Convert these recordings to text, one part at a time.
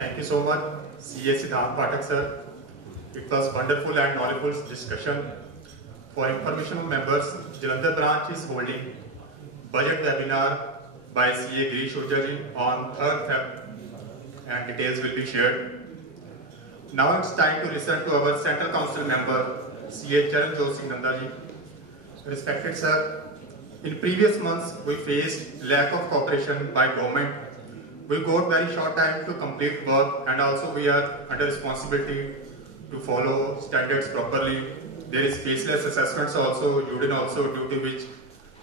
Thank you so much, CA Siddharth Pathak sir. It was wonderful and knowledgeable discussion. For information of members, Jalandhar branch is holding budget webinar by CA Girish Urja on 3rd Feb, and details will be shared. Now it's time to listen to our Central Council member, CA Charanjot Singh Nanda ji. Respected sir, in previous months we faced lack of cooperation by government. We got very short time to complete work, and also we are under responsibility to follow standards properly. There is faceless assessments also, UDIN also, due to which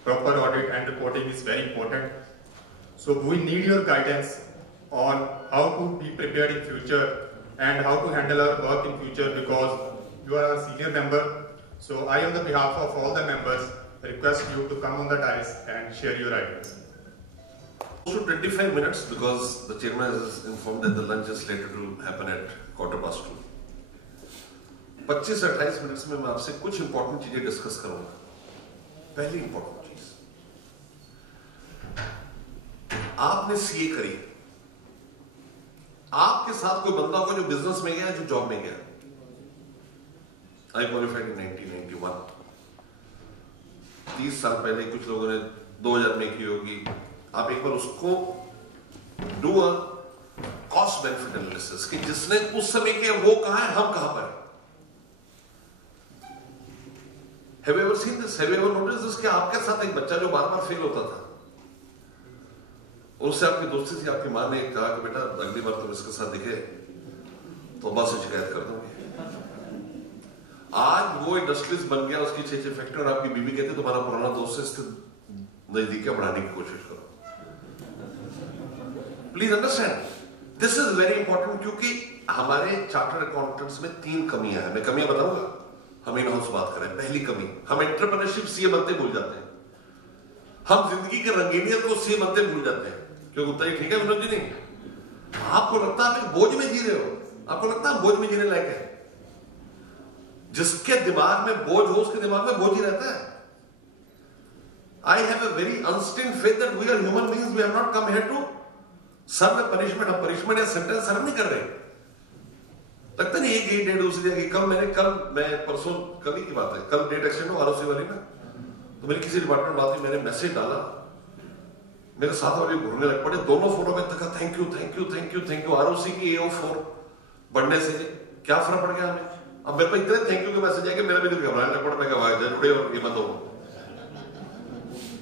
proper audit and reporting is very important. So we need your guidance on how to be prepared in future and how to handle our work in future, because you are a senior member. So I, on the behalf of all the members, request you to come on the dais and share your ideas. To 25 minutes because the chairman is informed that the lunch is slated to happen at 2:15. 25 से 28 minutes में मैं आपसे कुछ important चीजें discuss करूंगा। पहली important चीज, आपने सीए करी, आपके साथ कोई बंदा होगा जो बिजनेस में गया, जो जॉब में गया। आई क्वालिफाइड इन 1991। 30 साल पहले कुछ लोगों ने 2000 में की होगी। आप एक बार उसको do a cost benefit analysis कि जिसने उस समय किया वो कहां है, हम कहां पर। Have you ever seen this? Have you ever noticed this? कि आपके साथ एक बच्चा जो बार बार फेल होता था, उससे आपकी दोस्ती थी, आपकी मां ने कहा कि बेटा अगली बार तुम इसके साथ दिखे तो बस से शिकायत कर दूंगी। आज वो इंडस्ट्रीज बन गया, उसकी 6 फैक्ट्री, और आपकी बीवी कहती तुम्हारा पुराना दोस्त है, इसके नजदीकियां बढ़ाने की कोशिश करो। Please understand, this is very important, क्योंकि हमारे चार्टर्ड अकाउंटेंट्स में 3 कमियां हैं। मैं कमियां बताऊंगा, हम इन हाउस बात करें। पहली कमी, हम एंटरप्रेन्योरशिप सीए बनते भूल जाते हैं। हम जिंदगी के रंगीनियत को सीए बनते भूल जाते हैं। क्यों गुप्ता जी, ठीक है विनोद जी? नहीं, आपको लगता है आप एक बोझ में जी रहे हो, आपको लगता है बोझ में जीने लायक है। जिसके दिमाग में बोझ हो उसके दिमाग में बोझ ही रहता है। I have a very unstained faith that we are human beings. We have not come here to serve a punishment. हम punishment या sentence सर्व नहीं कर रहे। लगता नहीं एक डेट दूसरी जगह। परसों कल ही की बात है, कल डेट एक्सटेंड हो आरओसी वाली ना, तो मेरी किसी डिपार्टमेंट बात हुई, मैंने मैसेज डाला, मेरे साथ वाले घूरने लग पड़े। दोनों फोटो में तक thank you thank you thank you thank you. ROC की AO4 बढ़ने से क्या फर्क पड़ गया हमें? अब मेरे को इतने थैंक यू के मैसेज आए कि मेरा भी दिल घबराने लग पड़ा। मैं कहा जुड़े और ये मत हो।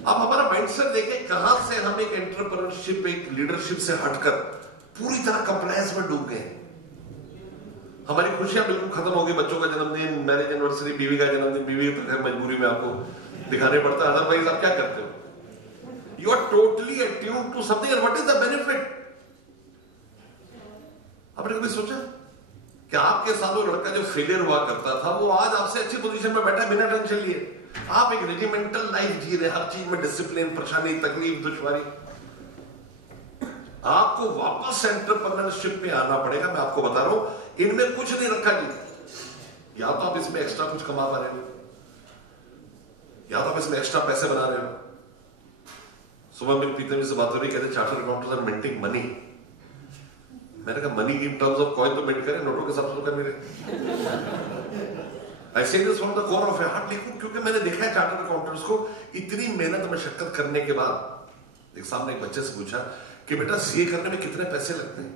अब हमारा माइंडसेट देखें कहां से हम एक एंटरप्रेन्योरशिप, एक लीडरशिप से हटकर पूरी तरह कंप्लायंस में डूब गए। हमारी खुशियां बिल्कुल खत्म हो गई। बच्चों का जन्मदिन, मैरिज एनिवर्सरी, बीवी का जन्मदिन, बीवी तो मजबूरी में आपको दिखाने पड़ता है, अदरवाइज आप क्या करते हो? You are totally attuned to something, and what is the benefit? आपने कभी सोचा कि आपके साथ वो लड़का जो फेलियर हुआ करता था, वो आज आपसे अच्छी पोजीशन में बैठा है बिना टेंशन लिए। आप एक रेजिमेंटल लाइफ जी रहे, हर चीज में डिसिप्लिन, परेशानी, तकलीफ, दुश्वारी। आपको वापस एंटरप्रेन्योरशिप पे आना पड़ेगा। मैं आपको बता रहा हूं, इनमें कुछ नहीं रखा जी। या तो आप इसमें एक्स्ट्रा कुछ कमा पा रहे हो, या तो आप इसमें एक्स्ट्रा पैसे बना रहे हो। सुबह मेरी प्रीतम जी से बात हो रही, कहते chartered accountants are minting money. मैंने कहा मनी की टर्म्स ऑफ कॉइन तो मिंट करें, नोटों के साथ तो कर नहीं रहे। I say this from the core of my heart, लेकिन क्योंकि मैंने देखा है चार्टर्ड अकाउंटेंट्स को इतनी मेहनत मशक्कत करने के बाद। एक सामने एक बच्चे से पूछा कि बेटा सीए करने में कितने पैसे लगते हैं?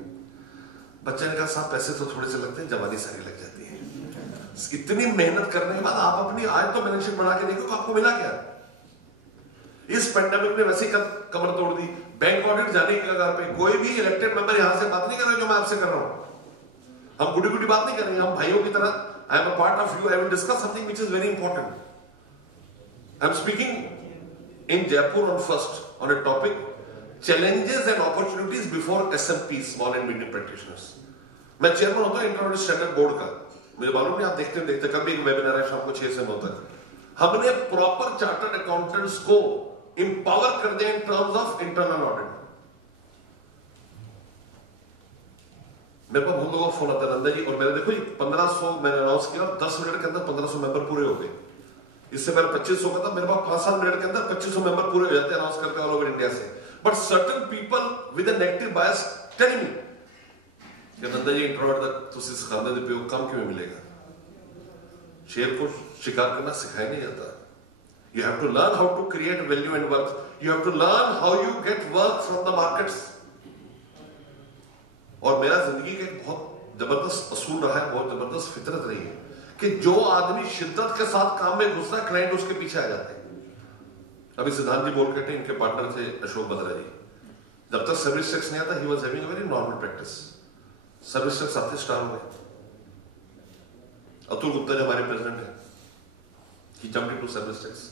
बच्चे ने कहा साहब पैसे तो थोड़े से लगते हैं, जवानी सारी लग जाती है। इतनी मेहनत करने के बाद आप अपनी आज तो बैलेंस शीट बना के देखो तो आपको मिला क्या? इस पेंडेमिक ने वैसे कमर तोड़ दी। बैंक ऑडिट जाने के कगार पे, कोई भी इलेक्टेड मेंबर यहां से बात नहीं कर रहा जो मैं आपसे कर रहा हूं। हम गुडी गुडी बात नहीं कर रहे, हम भाइयों की तरह I am a part of you. I will discuss something which is very important. I am speaking in Jaipur on 1st on a topic challenges and opportunities before SMPs, small and medium practitioners. मैं chairman होता हूँ international standard board का। मुझे मालूम नहीं आप देखते कभी एक वेबिनार है शाम को 6 से 9 तक। हमने प्रॉपर चार्टर्ड अकाउंटेंट्स को इंपावर कर दिया in terms of internal audit. मेरे पास बहुत लोगों का फोन आता है, नंदा जी, और मैंने देखो 1500 मैंने अनाउंस किया और 10 मिनट के अंदर 1500 मेंबर पूरे हो गए। इससे पहले 2500 का था, मेरे पास 5-7 मिनट के अंदर 2500 मेंबर पूरे हो जाते हैं अनाउंस करते ऑल ओवर इंडिया से। But certain people with a negative bias telling me कि नंदा जी इंट्रोवर्ट तक तुसी सिखाते थे पियो कम क्यों मिलेगा? शेर को शिकार करना सिखाया नहीं जाता। You have to learn how to create value and worth. You have to learn how you get work from the markets. और मेरा जिंदगी का एक बहुत जबरदस्त असूल रहा है, बहुत जबरदस्त फितरत रही है कि जो आदमी शिद्दत के साथ काम में घुसता है, क्लाइंट उसके पीछे आ जाते हैं। अभी सिद्धांत जी बोल के थे, इनके पार्टनर थे अशोक बत्रा जी। जब तक सर्विस टैक्स नहीं आता, he was having a very normal practice. Service tax आते स्टार हो गए। अतुल गुप्ता जो हमारे प्रेसिडेंट है, ही जंप्ड इनटू सर्विस टैक्स।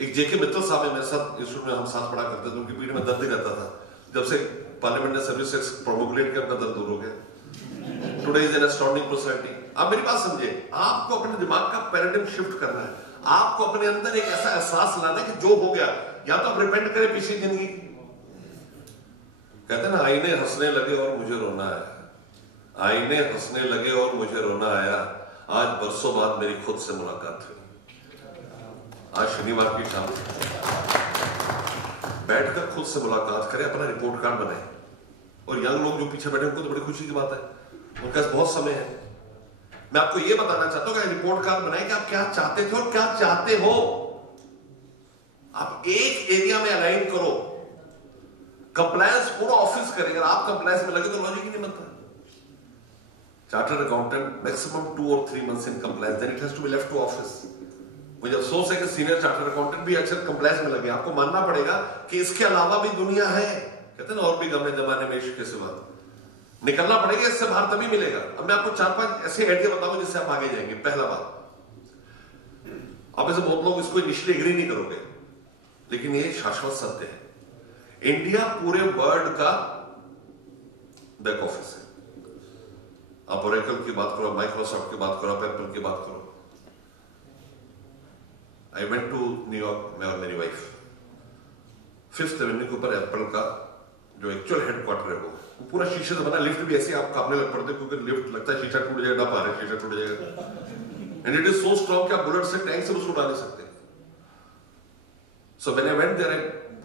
एक जेके मित्तल साहब है मेरे साथ इंस्टीट्यूट में, हम साथ पढ़ा करते थे, उनकी पीठ में दर्द रहता था। जब से पार्लियामेंट ने सर्विस टैक्स प्रोमोगुलेट किया, उनका दर्द दूर हो गया। Today is an astounding personality. आप मेरी बात समझिए, आपको अपने दिमाग का पैराडाइम शिफ्ट करना है। आपको अपने अंदर एक ऐसा एहसास लाना है कि जो हो गया, या तो आप रिपेंट करें पिछली जिंदगी। कहते हैं ना, आईने हंसने लगे और मुझे रोना आया। आईने हंसने लगे और मुझे रोना आया। आज बरसों बाद मेरी खुद से मुलाकात हुई। आज शनिवार की शाम बैठकर खुद से मुलाकात करें, अपना रिपोर्ट कार्ड बनाए। और यंग लोग जो पीछे बैठे, उनको तो बड़ी खुशी की बात है, उनके पास बहुत समय है। मैं आपको यह बताना चाहता हूं कि रिपोर्ट कार्ड बनाए कि आप क्या चाहते थे और क्या चाहते हो। आप एक एरिया में अलाइन करो। कंप्लायंस पूरा ऑफिस करेगा, आप कंप्लायंस में लगे तो लॉजिक ही नहीं बनता। Chartered accountant maximum 2 or 3 months in compliance, then it has to be left to office. मुझे अफसोस है कि सीनियर चार्टर्ड अकाउंटेंट भी अक्सर कंप्लायंस में लगे। आपको मानना पड़ेगा कि इसके अलावा भी दुनिया है। कहते हैं ना, और भी गम है जमाने में इश्क के सिवा। निकलना पड़ेगा, इससे बाहर तभी मिलेगा। अब मैं आपको 4-5 ऐसे आइडिया बताऊंगा जिससे आप आगे जाएंगे। पहला बात, आप ऐसे बहुत लोग इसको इनिशियली एग्री नहीं करोगे, लेकिन ये शाश्वत सत्य है। इंडिया पूरे वर्ल्ड का बैक ऑफिस है। आप ओरेकल की बात करो, माइक्रोसॉफ्ट की बात करो, आप एप्पल की बात करो। आई वेंट टू न्यूयॉर्क, मैं और मेरी वाइफ। 5th एवेन्यू के ऊपर एप्पल का जो एक्चुअल हेडक्वार्टर है वो पूरा शीशे से बना। लिफ्ट भी ऐसे आप कांपने लग पड़ते, क्योंकि लिफ्ट लगता है शीशा टूट जाएगा, डप आ रहा है शीशा टूट जाएगा। And it is so strong कि आप बुलेट से, टैंक से उसको उड़ा नहीं सकते। So when I went there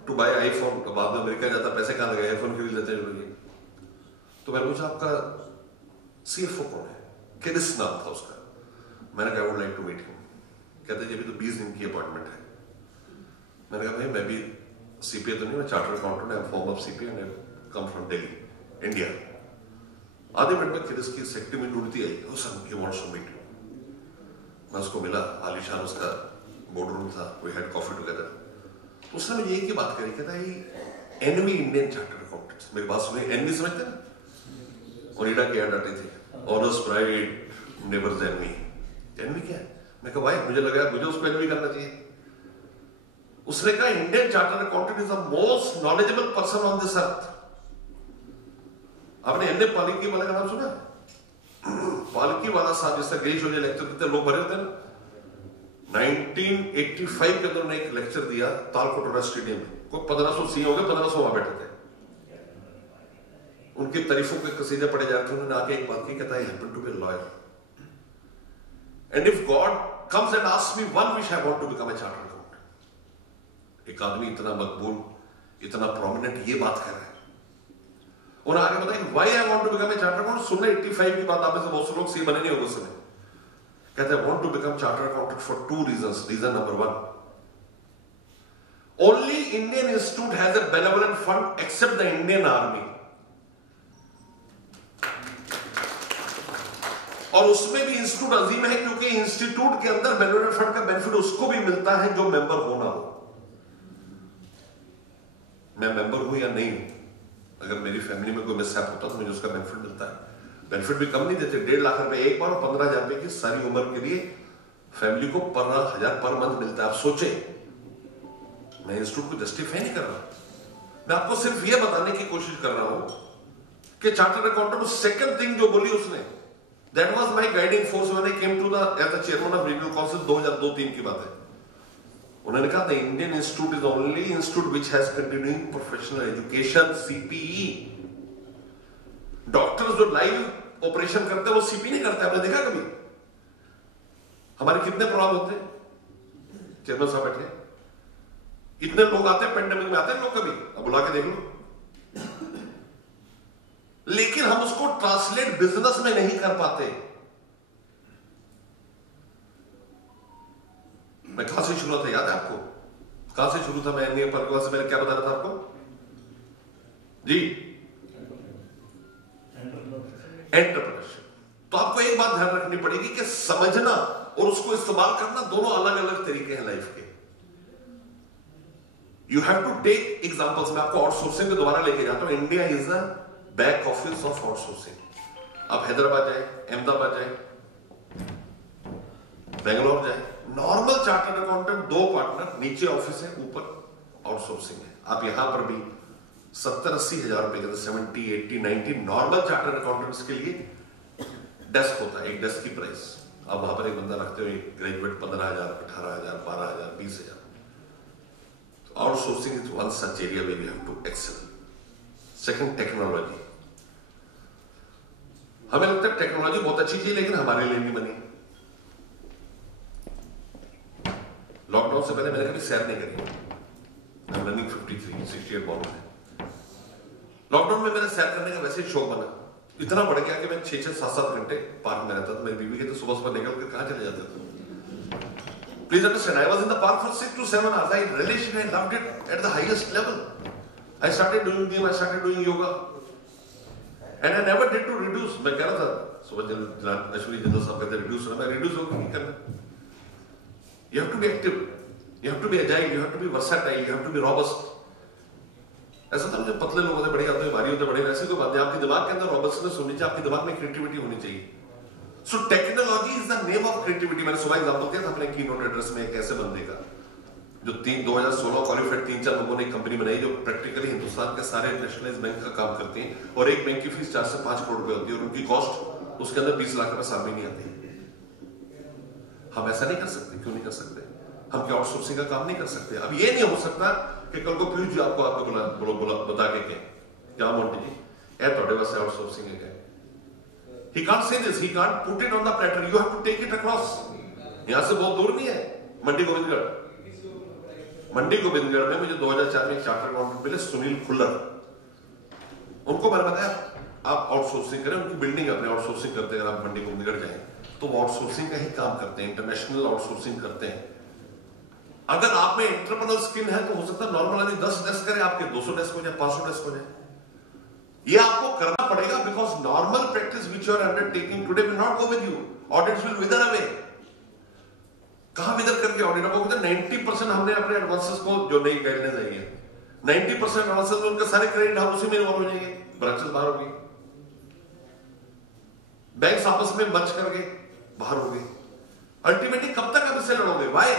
to buy iPhone, तो बाद में अमेरिका जाता, पैसे कहां लगे, आईफोन खरीद लेते हैं लोग। तो मैंने पूछा, आपका सीएफओ कौन है? किस नाम था उसका? मैंने कहा, I would like to meet him. कहते जी अभी तो 20 दिन की अपॉइंटमेंट है। मैंने कहा, भाई मैं भी सीपीए तो नहीं, मैं chartered accountant, I am from of CPA and I come from Delhi, India. आधे मिनट में फिर इसकी सेक्रेटरी में ढूंढती आई, oh sir he wants to meet you. मैं उसको मिला, आलीशान उसका बोर्ड रूम था, वी हैड कॉफी टुगेदर। उसने मुझे एक ही बात करी, कहता है एनवी इंडियन चार्टर्ड अकाउंटेंट्स। मेरी बात सुनी, एनवी समझते ना, ओनिडा की ऐड आती थी, owner's pride neighbour's envy. Envy क्या है? मैं कहा, भाई मुझे लगा मुझे उसको एनवी करना चाहिए। उसने कहा, Indian chartered accountant is the most knowledgeable person on this earth. आपने एन पालकी वाला का नाम सुना? पालकी वाला साहब जिससे गई जो लेक्चर देते लोग भरे होते हैं ना। 1985 के अंदर उन्होंने एक लेक्चर दिया तालकोटोरा स्टेडियम में। कोई 1500 सी हो गए, 1500 वहां बैठे थे। उनकी तारीफों के कसीदे पढ़े जाते। उन्होंने आके एक बात की, कहता है, I happen to be a lawyer. And if God comes and asks me one wish, I want to become a chartered accountant. एक आदमी इतना मकबूल, इतना प्रोमिनेंट ये बात कर रहा है। उन्होंने आगे बताया, why I want to become a chartered accountant? सुनने 85 की बात आप में से बहुत से लोग सी बने नहीं होंगे उस समय। कहते हैं, want to become chartered accountant for 2 reasons. Reason number 1, only Indian institute has a benevolent fund except the Indian Army. और उसमें भी इंस्टीट्यूट अजीम है, क्योंकि इंस्टीट्यूट के अंदर बेनिफिट फंड का बेनिफिट उसको भी मिलता है जो मेंबर हो ना हो। मैं मेंबर हूं या नहीं हूं, अगर मेरी फैमिली में कोई मिसहैप होता तो मुझे उसका बेनिफिट मिलता है। बेनिफिट भी कम नहीं देते, 1.5 लाख रुपए एक बार और 15,000 रुपए की सारी उम्र के लिए फैमिली को 15,000 पर मंथ मिलता है। आप सोचे, मैं इंस्टीट्यूट को जस्टिफाई नहीं कर रहा, मैं आपको सिर्फ यह बताने की कोशिश कर रहा हूं कि चार्टर्ड अकाउंटेंट सेकंड थिंग जो बोली उसने, that was my guiding force when I came to the as the chairman of regional council 2002-3 की बात है। उन्होंने कहा, the Indian Institute is the only institute which has continuing professional education CPE। Doctors जो live operation करते हैं वो CP नहीं करते, आपने देखा कभी? हमारे कितने प्रोग्राम होते हैं, चेयरमैन साहब बैठे, इतने लोग आते हैं, पेंडेमिक में आते हैं लोग, कभी अब बुला के देख लो। लेकिन हम उसको ट्रांसलेट बिजनेस में नहीं कर पाते। मैं कहां से शुरू था, याद है आपको? कहां से शुरू था? मैं एनए परिवार से मैंने क्या बताया था आपको जी? एंटरप्रेन्योरशिप। तो आपको एक बात ध्यान रखनी पड़ेगी कि समझना और उसको इस्तेमाल करना दोनों अलग अलग तरीके हैं लाइफ के। You have to take examples. मैं आपको आउटसोर्सिंग पे दोबारा लेके जाता हूं। India is a back office of outsourcing. आप हैदराबाद जाए, अहमदाबाद जाए, बेंगलोर जाए, नॉर्मल चार्टर्ड अकाउंटेंट 2 पार्टनर, नीचे ऑफिस है, ऊपर आउटसोर्सिंग है। आप यहां पर भी 70-80 हजार रुपए के 70, 80, 90 नॉर्मल चार्टर्ड अकाउंटेंट्स के लिए डेस्क होता है। एक डेस्क की प्राइस आप वहां पर एक बंदा रखते हो, एक graduate 15,000, 18,000, 12,000, 20,000। Outsourcing is one such area where you have to excel. Second, technology. हमें लगता है टेक्नोलॉजी बहुत अच्छी चीज, लेकिन हमारे लिए नहीं बनी। लॉकडाउन से पहले मैंने कभी सैर नहीं करी। I'm running 53, 68 बॉल में। लॉकडाउन में मैंने सैर करने का वैसे ही शौक बना, इतना बढ़ गया कि मैं 6-6, 7-7 घंटे पार्क में रहता था। मेरी बीवी कहती सुबह सुबह निकल कर कहां चले जाते थे? Please understand, I was in the park for 6 to 7 hours. I relished it, I loved it at the highest level. I started doing gym, I started doing yoga, and I never did to reduce. मैं कह रहा था सुबह अश्विनी जिंदल साहब कहते reduce, मैं reduce होगा नहीं करना। You have to be active, you have to be agile, you have to be versatile, you have to be robust. ऐसा तो मुझे पतले लोग होते, बड़े आदमी भारी होते, बड़े वैसे कोई बात नहीं। आपके दिमाग के अंदर रॉबस्टनेस होनी चाहिए, आपके दिमाग में क्रिएटिविटी होनी चाहिए। So technology is the name of creativity. मैंने सुबह एग्जांपल दिया था अपने कीनोट एड्रेस में, एक ऐसे बंदे का जो 2016 क्वालिफाइड 3-4 लोगों ने एक कंपनी बनाई जो प्रैक्टिकली हिंदुस्तान के सारे नेशनलाइज बैंक का काम करती है, और एक बैंक की फीस 4 से 5 करोड़ रुपए होती है, और उनकी कॉस्ट उसके अंदर 20 लाख रुपए साल में नहीं आती। हम ऐसा नहीं कर सकते। क्यों नहीं कर सकते? हम क्या आउटसोर्सिंग का काम नहीं कर सकते? अब ये नहीं हो सकता कि कल को पीयूष जी आपको बता के क्या मोंटी जी ए थोड़े वास्ते आउटसोर्सिंग है। He can't say this, he can't put it on the platter, you have to take it across. यहां से बहुत दूर नहीं है मंडी गोविंदगढ़। मंडी गोविंदगढ़ में मुझे 2004 में एक चार्टर्ड अकाउंटेंट मिले, सुनील खुल्लर। उनको मैंने बताया आप आउटसोर्सिंग करें, उनकी बिल्डिंग अपने आउटसोर्सिंग करते हैं। अगर आप मंडी गोविंदगढ़ जाएं तो वो आउटसोर्सिंग का ही काम करते हैं, इंटरनेशनल आउटसोर्सिंग करते हैं। अगर आप में एंटरप्रेन्योर स्किल है तो हो सकता है नॉर्मल आदमी 10 डेस्क करे, आपके 200 डेस्क हो जाए, 500 डेस्क हो जाए। ये आपको करना पड़ेगा, because normal practice which you are undertaking today will not go with you. Audits will wither away. कहां विदर करके ऑडिट आपको? 90% हमने अपने एडवांसेस को, जो नई गाइडलाइंस आई है, 90% एडवांसेस में उनके सारे क्रेडिट हम उसी में इन्वॉल्व हो जाएंगे। ब्रांचेस बाहर होगी, बैंक्स आपस में मर्ज करके बाहर हो गए। अल्टीमेटली कब तक आप इससे लड़ोगे? वाई?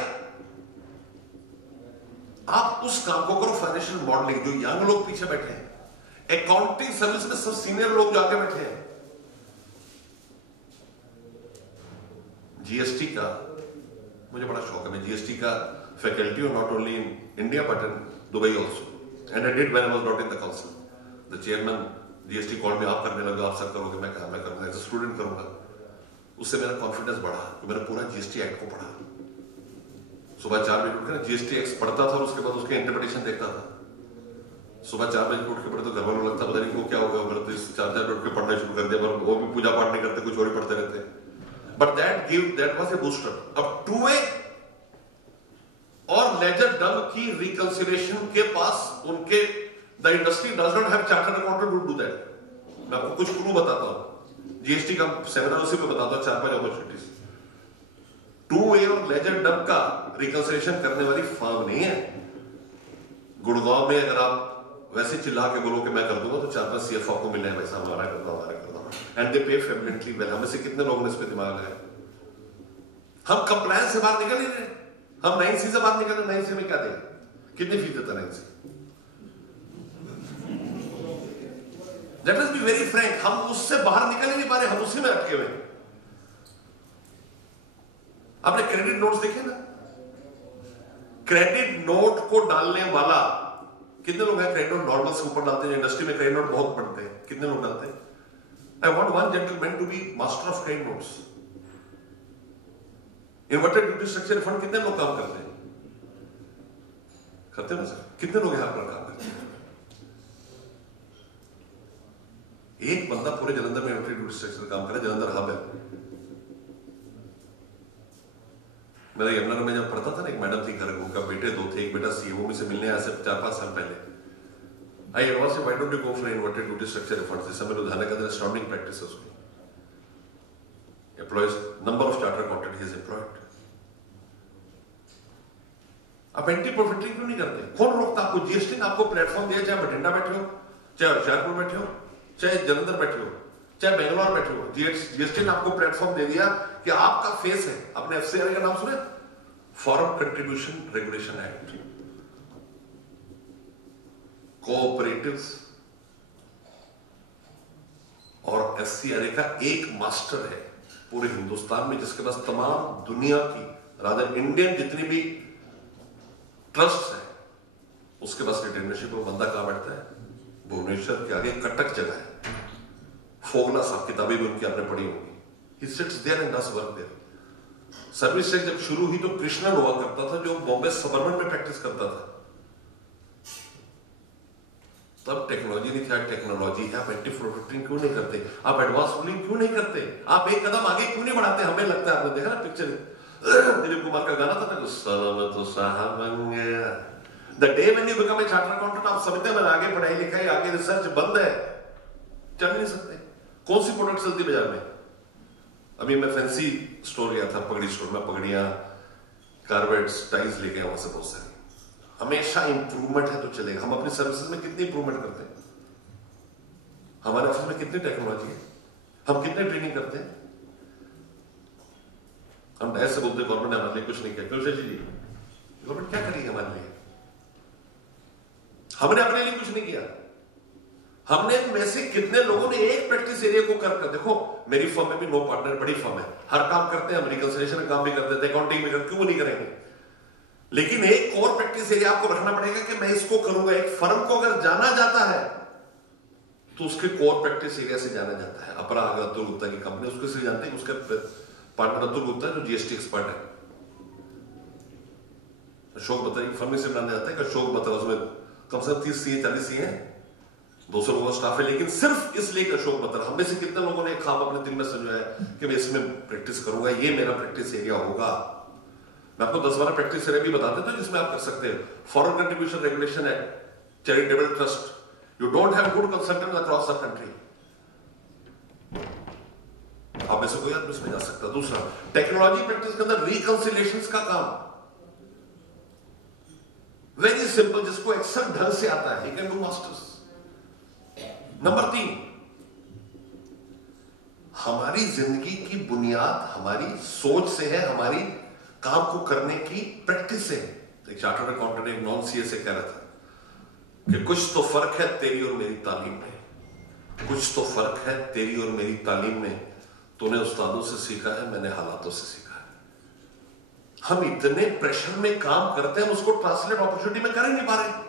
आप उस काम को करो, फाइनेंशियल मॉडलिंग। जो यंग लोग पीछे बैठे हैं, अकाउंटिंग सर्विस में सब सीनियर लोग जाके बैठे हैं। जीएसटी का मुझे बड़ा शौक है। मैं जीएसटी का फैकल्टी हूं, not only in India but in Dubai also, and I did when I was not in the council. The chairman GST call में आप करने लगे, आप सब करोगे, मैं कहा मैं करूंगा, एज अ स्टूडेंट करूंगा। उससे मेरा कॉन्फिडेंस बढ़ा, तो मैंने पूरा जीएसटी एक्ट को पढ़ा। सुबह 4 बजे उठकर जीएसटी एक्ट पढ़ता था, और उसके बाद उसके इंटरप्रिटेशन देखता था। सुबह 4 बजे उठ के पढ़े तो घर वालों लगता पता नहीं वो क्या हो गया, मेरे तो 4 उठ के पढ़ना शुरू कर दिया, पर वो भी पूजा पाठ नहीं करते, कुछ और ही पढ़ते रहते। But that was a booster. अब 2A और लेजर डब की रिकंसिलिएशन के पास उनके the industry does not have chartered accountant to do that. मैं आपको कुछ क्लू बताता हूं, जीएसटी का सेमिनार उसी पे बताता हूं, 4-5 अपॉर्चुनिटीज। 2A और लेजर डब का रिकंसिलिएशन करने वाली फर्म नहीं है। गुड़गांव में अगर आप वैसे चिल्ला के बोलो कि मैं कर दूंगा, तो 4-5 CFO को मिलने हैं, वैसा हमारा करता हूं, एंड दे पे फेवरेटली वेल। हमें से कितने लोगों ने इस पे दिमाग लगाया? हम कंप्लायंस से बाहर निकल ही रहे। हम 9C से बाहर निकल रहे। 9C में क्या देगा? कितनी फीस देता 9C? Let us be very Frank, हम उससे बाहर निकल ही नहीं पा रहे, हम उसी में अटके हुए। आपने क्रेडिट नोट्स देखे ना? क्रेडिट नोट को डालने वाला कितने लोग हैं? क्रेडिट नोट नॉर्मल से ऊपर डालते हैं, इंडस्ट्री में क्रेडिट नोट बहुत पढ़ते हैं, कितने लोग डालते हैं? I want one gentleman to be master of credit notes. Inverted duty structure fund कितने लोग काम करते हैं? करते हैं ना सर? कितने लोग यहां पर काम करते हैं? एक बंदा पूरे जलंधर में एंट्री ड्यूटी स्ट्रक्चर काम करे, जलंधर हब है। मेरा यमुना में जब पढ़ता था ना, एक मैडम थी, घर उनका बेटे दो थे, एक बेटा सीएमओ में से मिलने आया से 4-5 साल पहले। I advise why don't you go for inverted duty structure reforms. इस समय लुधियाना के अंदर स्टाउंडिंग प्रैक्टिस है उसकी। Employees number of charter accountant he is employed. आप एंटी प्रॉफिटिंग क्यों नहीं करते? कौन रोकता आपको? जीएसटी ने आपको प्लेटफॉर्म दिया, चाहे बठिंडा बैठे हो, चाहे होशियारपुर बैठे हो, चाहे जलंधर बैठे हो, चाहे बेंगलोर बैठे हो, जीएसटी ने आपको प्लेटफॉर्म दे दिया कि आपका फेस है। अपने एफसीआरए का नाम सुने? Foreign contribution regulation act. Cooperatives और एफसीआरए का एक मास्टर है पूरे हिंदुस्तान में, जिसके पास तमाम दुनिया की, रादर इंडियन जितनी भी ट्रस्ट है, उसके पास रिटेनरशिप में बंदा कहां बैठता है? भुवनेश्वर के आगे कटक जगह है, फोगला साहब, किताबें भी उनकी आपने पढ़ी होंगी। He sits there and does work there। Service tax जब शुरू हुई तो कृष्णन हुआ करता था, जो बॉम्बे सबर्बन में प्रैक्टिस करता था। तब टेक्नोलॉजी नहीं था, टेक्नोलॉजी है। आप एंटी प्रॉफिटिंग क्यों नहीं करते? आप एडवांस रूलिंग क्यों नहीं करते? आप एक कदम आगे क्यों नहीं बढ़ाते? हमें लगता है, आपने देखा ना पिक्चर, दिलीप कुमार का गाना था ना, गुस्सा में तो साहब बन गया। The day when you become a chartered accountant, आप समझते हैं मैंने आगे पढ़ाई लिखाई, आगे रिसर्च बंद है, चल नहीं सकते। कौन सी प्रोडक्ट चलती बाजार में? अभी मैं फैंसी स्टोर गया था, पगड़ी स्टोर में, पगड़ियां, कारबेट्स, टाइल्स लेके आया वहां से बहुत सारी। हमेशा इंप्रूवमेंट है तो चलेगा। हम अपनी सर्विसेज में कितनी इंप्रूवमेंट करते हैं? हमारे ऑफिस में कितनी टेक्नोलॉजी है? हम कितने ट्रेनिंग करते हैं? हम ऐसे बोलते गवर्नमेंट ने हमारे लिए कुछ नहीं किया। क्यों शशि जी, गवर्नमेंट क्या करेगी हमारे लिए? हमने अपने लिए कुछ नहीं किया। हमने में से कितने लोगों ने एक प्रैक्टिस एरिया को कर देखो, मेरी फर्म में भी नो पार्टनर, बड़ी फर्म है, हर काम करते हैं, हम रिकंसिलिएशन का काम भी कर देते हैं, अकाउंटिंग भी करते, क्यों नहीं करेंगे? लेकिन एक कोर प्रैक्टिस एरिया आपको रखना पड़ेगा कि मैं इसको करूंगा। एक फर्म को अगर जाना जाता है तो उसके कोर प्रैक्टिस एरिया से जाना जाता है। अपरा अतुल गुप्ता की कंपनी, उसको से जानते हैं, उसके पार्टनर अतुल गुप्ता जो जीएसटी एक्सपर्ट है। अशोक बता फर्म से बनाने जाता है कि अशोक बता, उसमें कम से कम 30 सीए 40 सीए हैं, 200 लोगों का स्टाफ है, लेकिन सिर्फ इसलिए कि अशोक बता। हम में से कितने लोगों ने खाब अपने दिल में समझा है कि मैं इसमें प्रैक्टिस करूंगा, ये मेरा प्रैक्टिस एरिया होगा। मैं आपको 10-12 प्रैक्टिस एरिया भी बता देता हूं जिसमें आप कर सकते हैं। Foreign contribution regulation act, charitable trust, you don't have good consultant across the country, आप में से कोई आदमी इसमें जा सकता है। दूसरा, टेक्नोलॉजी प्रैक्टिस के अंदर रिकंसिलिएशंस का काम, वेरी सिंपल, जिसको एक्सेल ढंग से आता है, he can do masters. Number 3, हमारी जिंदगी की बुनियाद हमारी सोच से है, हमारी काम को करने की प्रैक्टिस से। एक चार्टर्ड अकाउंटेंट एक नॉन सीए से कह रहा था कि कुछ तो फर्क है तेरी और मेरी तालीम में, कुछ तो फर्क है तेरी और मेरी तालीम में। तूने उस्तादों से सीखा है, मैंने हालातों से सीखा है। हम इतने प्रेशर में काम करते हैं, उसको ट्रांसलेट अपॉर्चुनिटी में कर ही नहीं पा रहे।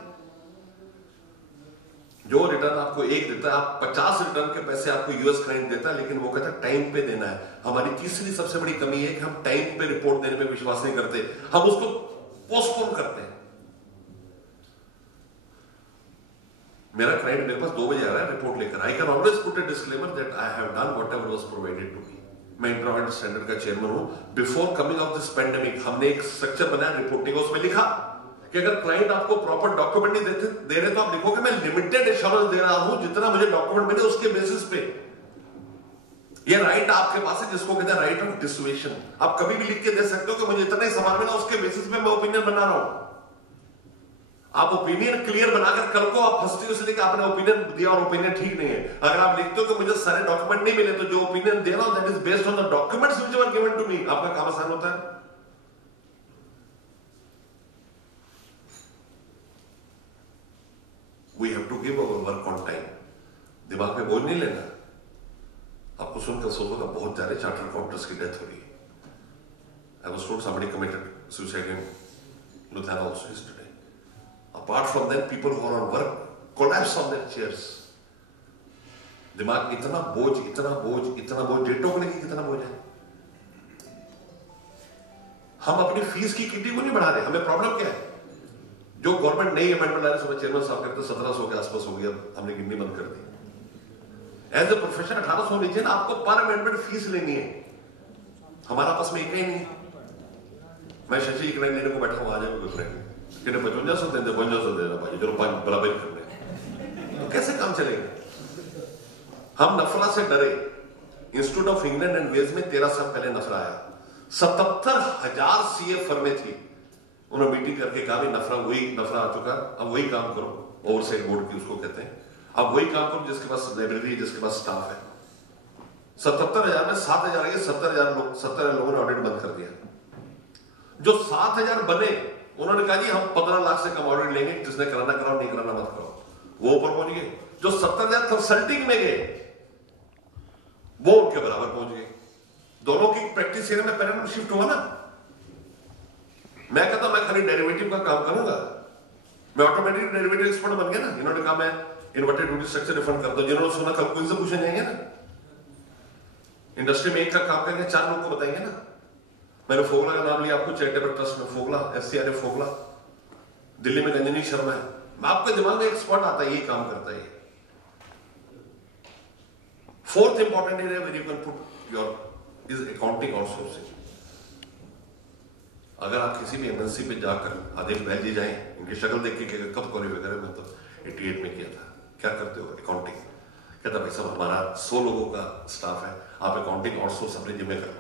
जो रिटर्न आपको एक देता है, आप 50 रिटर्न के पैसे आपको यूएस क्लाइंट देता है, लेकिन वो कहता है टाइम पे देना है। हमारी तीसरी सबसे बड़ी कमी है कि हम टाइम पे रिपोर्ट देने में विश्वास नहीं करते, हम उसको पोस्टपोन करते हैं। मेरा क्लाइंट मेरे पास 2 बजे आ रहा है रिपोर्ट लेकर, I can always put a disclaimer that I have done whatever was provided to me. मैं इंटरनेशनल स्टैंडर्ड का चेयरमैन हूं। Before coming of this pandemic हमने एक स्ट्रक्चर बनाया रिपोर्टिंग, उसमें लिखा कि अगर क्लाइंट आपको प्रॉपर डॉक्यूमेंट नहीं दे रहे तो आप लिखोगे मैं लिमिटेड एश्योरेंस दे रहा हूं, जितना मुझे डॉक्यूमेंट मिले उसके बेसिस पे। ये राइट आपके पास है, जिसको कहते हैं राइट ऑफ डिसुएशन। आप कभी भी लिख के दे सकते हो कि मुझे इतना ही सामान मिला, उसके बेसिस पे मैं ओपिनियन बना रहा हूं। आप ओपिनियन क्लियर बनाकर कल को आप फंसते हो इसलिए कि आपने ओपिनियन दिया और ओपिनियन ठीक नहीं है। अगर आप लिखते हो कि मुझे सारे डॉक्यूमेंट नहीं मिले, तो जो ओपिनियन दे रहा हूं that is based on the documents which were given to me, आपका काम आसान होता है। We have to give our work on time। दिमाग में बोझ नहीं लेना। आपको सुनकर सोचोगे बहुत सारे चार्टर्ड अकाउंटेंट्स की डेथ हो रही है। I was told somebody committed suicide in Ludhiana also yesterday। Apart from that, people who are on work collapse on their chairs। दिमाग इतना बोझ, डेटों को लेकर कितना बोझ है। हम अपनी फीस की किटी को नहीं बढ़ा रहे, हमें प्रॉब्लम क्या है? जो गवर्नमेंट नई अमेंडमेंट ला रही है, चेयरमैन साहब कहते हैं 1700 के आसपास हो गया, हमने गिननी बंद कर दी। एज ए प्रोफेशन 1800 लीजिए ना, आपको पर अमेंडमेंट फीस लेनी है। हमारा पास में एक ही नहीं। मैं शशि एक लेने को बैठा हूं, आ जाए कोई फ्रेंड कि 5500 देते 5500 देना भाई, चलो बराबर कर ले, तो कैसे काम चलेगा? हम नफरा से डरे। Institute of England and Wales में 13 साल पहले नफरा आया। 77,000 सीए फर्में थी। उन्होंने मीटिंग करके कहा नफरा आ चुका, अब वही काम करो, ओवरसाइट बोर्ड की उसको कहते हैं, अब वही काम करो जिसके पास लाइब्रेरी, जिसके पास स्टाफ है। 77,000 में 7,000 है, 70,000 लोगों ने ऑडिट बंद कर दिया। जो 7,000 बने, उन्होंने कहा जी हम 15 लाख से कम ऑडिट लेंगे, जिसने कराना कराओ, नहीं कराना मत कराओ। वो ऊपर पहुंच गए। जो 70,000 कंसल्टिंग में गए, वो उनके बराबर पहुंच गए। दोनों की प्रैक्टिस एरिया में पैराडाइम शिफ्ट हुआ ना। मैं कहता मैं खाली डेरिवेटिव का काम करूंगा, मैं ऑटोमेटिक डेरिवेटिव एक्सपर्ट बन गया ना। इन्होंने कहा मैं इन्वर्टेड ड्यूटी स्ट्रक्चर रिफंड करता हूं, जिन्होंने सुना कल कोई से पूछे जाएंगे ना। इंडस्ट्री में एक का काम करेंगे, 4 लोग को बताएंगे ना। मैंने फोगला का नाम लिया आपको, चैरिटेबल ट्रस्ट में फोगला, SCRA फोगला, दिल्ली में गंजनी शर्मा है। मैं आपके दिमाग में एक्सपर्ट आता है, ये काम करता है। Fourth important area where you can put your is accounting outsourcing. अगर आप किसी भी एमएनसी पे जाकर आदिल बहल जी जाएं, उनकी शक्ल देख के कब क्वालिफाई करें, मैं तो 88 में किया था, क्या करते हो? अकाउंटिंग। कहता भाई साहब हमारा 100 लोगों का स्टाफ है, आप अकाउंटिंग आउटसोर्स अपने जिम्मे कर लो।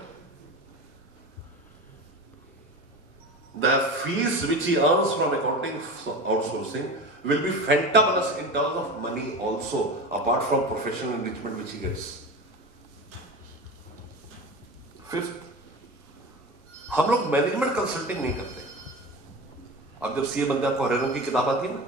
The fees which he earns from accounting outsourcing will be fantabulous in terms of money also, apart from professional enrichment which he gets. Fifth, हम लोग मैनेजमेंट कंसल्टिंग नहीं करते। अब जब सीए बनते आपको हरे रंग की किताब आती है ना,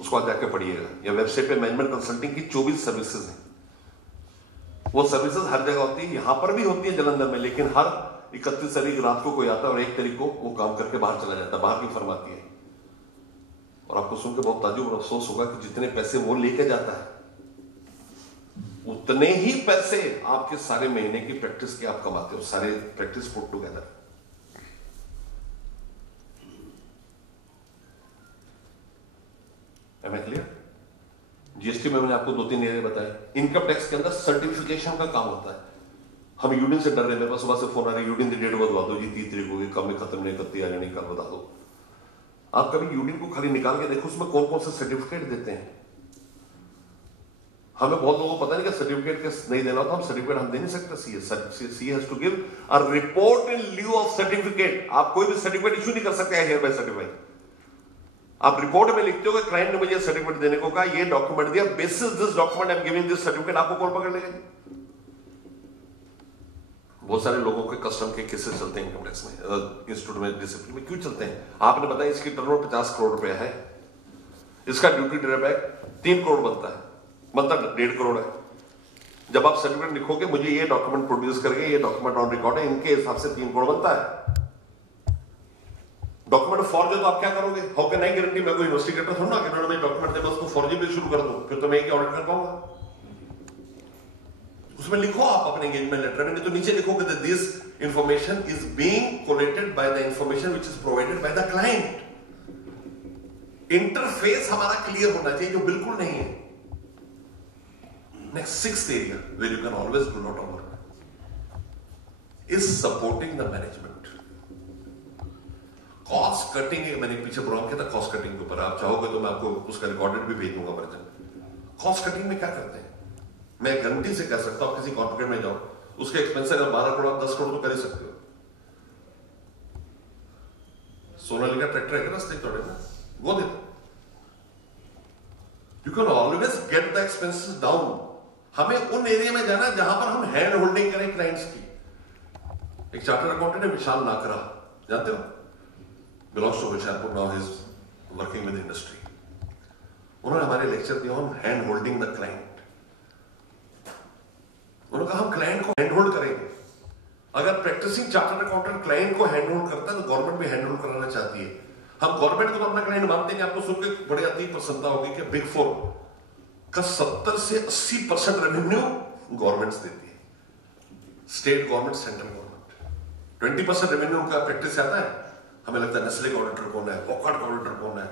उसको आप जाके पढ़िएगा, या वेबसाइट पे मैनेजमेंट कंसल्टिंग की 24 सर्विसेज हैं। वो सर्विसेज हर जगह होती है, यहां पर भी होती है जलंधर में, लेकिन हर 31 तारीख रात को कोई आता है और 1 तारीख को वो काम करके बाहर चला जाता है, बाहर की फर्म आती है। और आपको सुन के बहुत ताज्जुब और अफसोस होगा कि जितने पैसे वो लेके जाता है, उतने ही पैसे आपके सारे महीने की प्रैक्टिस के आप कमाते हो, सारे practice put together. Am I clear? GST में मैंने आपको 2-3 एरिया बताए। इनकम टैक्स के अंदर सर्टिफिकेशन का काम होता है। हम यूनियन से डर रहे हैं, मेरे पास सुबह से फोन आ रहा है, यूनियन की डेट बदलवा दो जी, 30 तारीख होगी, कब में खत्म नहीं करती आ जानी, कल बता दो। आप कभी यूनियन को खाली निकाल के देखो, उसमें कौन कौन से सर्टिफिकेट देते हैं। हमें बहुत लोगों को पता नहीं कि सर्टिफिकेट नहीं देना होता, हम सर्टिफिकेट हम दे नहीं सकते। She has to give a report in lieu of certificate. आप कोई भी सर्टिफिकेट इशू नहीं कर सकते हियर बाय सर्टिफाइड। आप रिपोर्ट में लिखते हो कि क्लाइंट ने मुझे सर्टिफिकेट देने को कहा, ये डॉक्यूमेंट दिया, basis this document I am giving this certificate, आपको कौन पकड़ लेगा? बहुत सारे लोगों के कस्टम के केसेस चलते हैं इनकम टैक्स में, इंस्टीट्यूट में, डिसिप्लिन में। क्यों चलते हैं? आपने बताया इसकी टर्नओवर 50 करोड़ रुपया है, इसका ड्यूटी ड्रॉबैक 3 करोड़ बनता है, बनता 1.5 करोड़ है। जब आप सर्टिफिकेट लिखोगे मुझे ये डॉक्यूमेंट प्रोड्यूस करके, ये डॉक्यूमेंट ऑन रिकॉर्ड है, इनके हिसाब से 3 करोड़ बनता है। डॉक्यूमेंट फॉर्ज है तो आप क्या करोगे? How can I guarantee? मैं कोई इन्वेस्टिगेटर थोड़ा ना कि उन्होंने डॉक्यूमेंट दे, उसको फॉर्जी भी शुरू कर दूं, फिर तो मैं एक ऑडिट कर पाऊंगा। उसमें लिखो आप अपने एंगेजमेंट लेटर में, नहीं तो नीचे लिखोगे that this information is being collated by the information which is provided by the client. Interface हमारा क्लियर होना चाहिए, जो बिल्कुल नहीं है। Next, 6th area where you can always do lot of work is supporting the management. Cost cutting, मैंने पीछे programme किया था कॉस्ट कटिंग के ऊपर, आप चाहोगे तो मैं आपको उसका रिकॉर्डेड भी भेज दूंगा वर्जन। कॉस्ट कटिंग में क्या करते हैं? मैं गारंटी से कह सकता हूं, किसी कॉर्पोरेट में जाओ, उसके एक्सपेंस अगर 12 करोड़ आप 10 करोड़ तो कर ही सकते हो। सोनालिका ट्रैक्टर है ना, स्टिक तोड़े ना, वो दे दो। You can always get the expenses down. हमें उन एरिया में जाना जहां पर हम हैंड होल्डिंग करें क्लाइंट्स की। एक चार्टर्ड अकाउंटेंट है विशाल नाकरा, जानते हो, belongs to Vishalpur, now he is working with industry. उन्होंने हमारे लेक्चर दिया on hand holding the client. उन्होंने कहा हम क्लाइंट को हैंड होल्ड करेंगे। अगर प्रैक्टिसिंग चार्टर्ड अकाउंटेंट क्लाइंट को हैंड होल्ड करता है तो गवर्नमेंट भी हैंड होल्ड कराना चाहती है। हम गवर्नमेंट को तो अपना क्लाइंट मानते हैं। आपको सुनकर बड़ी अति प्रसन्नता होगी कि बिग 4 का 70 से 80% रेवेन्यू गवर्नमेंट देती है, state government, central government. 20% revenue उनका प्रैक्टिस से आता है। हमें लगता है नेस्ले का ऑडिटर कौन है, वॉकहार्ट का ऑडिटर कौन है।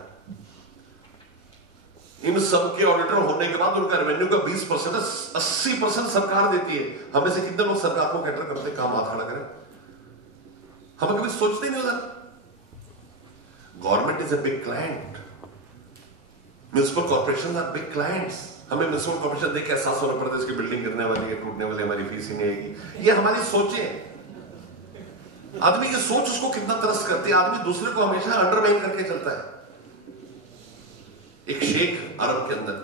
इन सब के ऑडिटर होने के बाद उनका रेवेन्यू का 20% 80% सरकार देती है। हमें से कितने लोग सरकार को कैटर करते हैं, काम हाथ खड़ा करें? हमें कभी सोचते नहीं होता। Government is a big client, municipal corporation are big clients. हमें म्युनिसिपल कॉर्पोरेशन देख के एहसास होना पड़ता है इसकी बिल्डिंग गिरने वाली है, टूटने वाली, हमारी फीस ही नहीं आएगी। ये हमारी सोचें। आदमी की सोच उसको कितना तरस करती है। आदमी दूसरे को हमेशा अंडरमाइन करके चलता है। एक शेख अरब के अंदर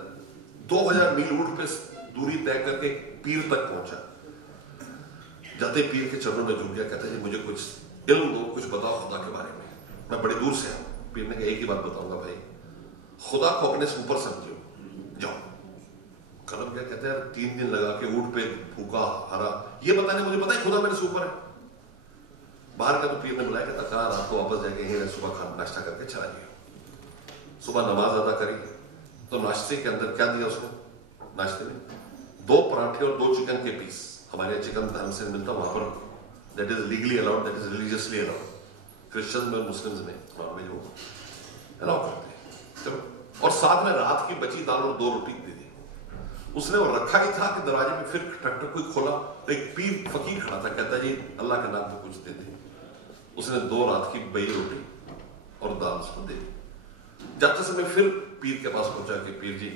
2000 मील ऊंट पे दूरी तय करके पीर तक पहुंचा। जाते पीर के चरणों में झुक गया, कहता है मुझे कुछ इल्म दो, कुछ बताओ खुदा के बारे में, मैं बड़ी दूर से हूं। पीर ने कहा एक ही बात बताऊंगा भाई, खुदा को अपने से ऊपर समझो, जाओ। कलम क्या कहते हैं, 3 दिन लगा के ऊंट पे भूखा हरा, ये बताने मुझे पता है खुदा मेरे से ऊपर है। बाहर का तो पीर ने बुलाया, कहता कहा रात को वापस जाके यही सुबह खाना नाश्ता करके चला गया। सुबह नमाज अदा करी तो नाश्ते के अंदर क्या दिया उसने? नाश्ते में 2 पराठे और 2 चिकन के पीस। हमारे चिकन धर्म से मिलता, वहां पर that is legally allowed, that is religiously allowed. Christians में, मुस्लिम्स में नॉनवेज वो अलाउ करते हैं। चलो, और साथ में रात की बची दाल और 2 रोटी दे दी। उसने वो रखा ही था कि दरवाजे में फिर ट्रैक्टर कोई खोला तो एक पीर फकीर खड़ा था, कहता जी अल्लाह के नाम पे कुछ दे दे। उसने 2 रात की बई रोटी और दाल उसको दे दी। जाते समय फिर पीर के पास पहुंचा कि पीर जी